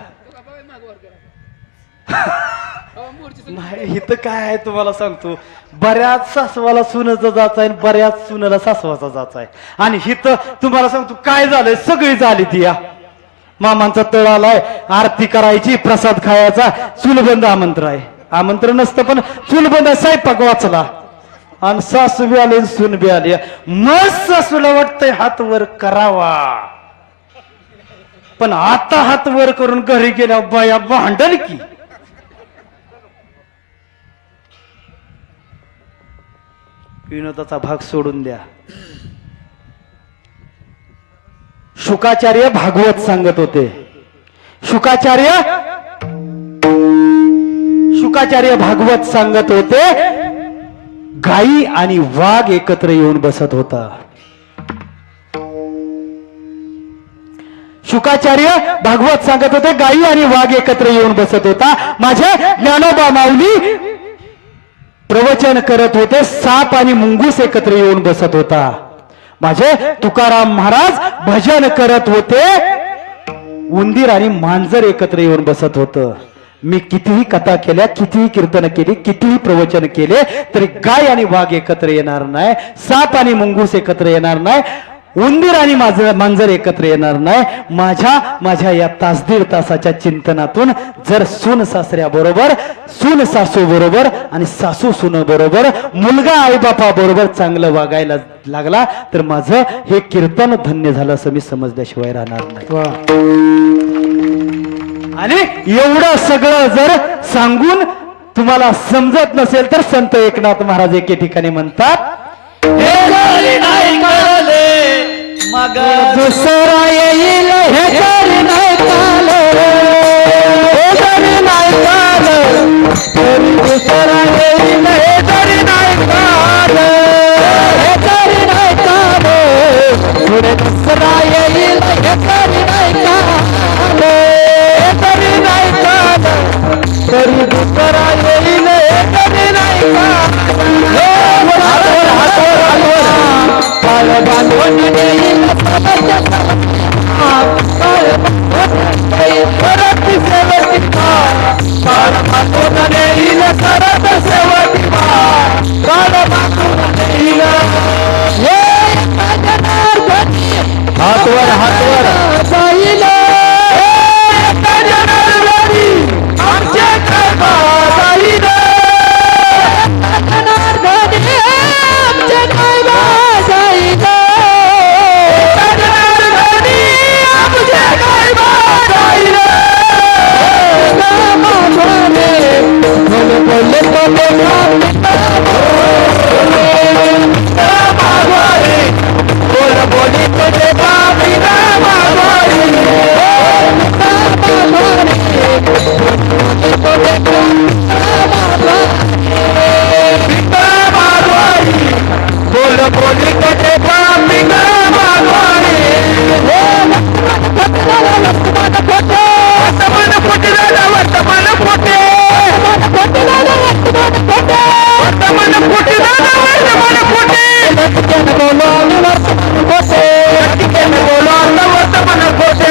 नाही हिथं काय आहे तुम्हाला सांगतो बऱ्याच सासवाला सुनाचा जाच आहे बऱ्याच सुनाला सासवाचा जाच आहे आणि हिथं तुम्हाला सांगतो काय झालंय सगळी झाली ती या मामांचा तळ आलाय आरती करायची प्रसाद खायचा चुलबंद आमंत्रण नसतं पण चुलबंद स्वयंपाक वाचला आणि सासू बी आले सून बी आली मस्त सासूला वाटतंय हात वर करावा पण आता हात वर करून घरी गेल्या बाया भांडल की विनोदाचा भाग सोडून द्या शुकाचार्य भागवत सांगत होते शुकाचार्य भागवत सांगत होते गाई आणि वाघ एकत्र येऊन बसत होता शुकाचार्य भागवत सांगत होते गाई आणि वाघ एकत्र येऊन बसत होता माझे ज्ञानोबा माऊली प्रवचन करत होते साप आणि मुंगूस एकत्र येऊन बसत होता माझे तुकाराम महाराज भजन करत होते उंदीर आणि मांजर एकत्र येऊन बसत होत मी कितीही कथा केल्या कितीही कीर्तन केली कितीही प्रवचन केले तरी गाय आणि वाघ एकत्र येणार नाही साप आणि मुंगूस एकत्र येणार नाही उंदीर आणि मांजर एकत्र येणार नाही माझ्या या तास 1.5 तासाच्या चिंतनातून जर सून सासऱ्या बरोबर सून सासू बरोबर आणि सासू सून बरोबर मुलगा आई बापा बरोबर चांगलं वागायला लागला तर माझं हे कीर्तन धन्य झालं असं मी समजल्याशिवाय राहणार नाही आणि एवढं सगळं जर सांगून तुम्हाला समजत नसेल तर संत एकनाथ महाराज एके ठिकाणी म्हणतात मग दुसरा येईल हे तरी नाही काल हे तरी नाही काल दुसरा येईल हे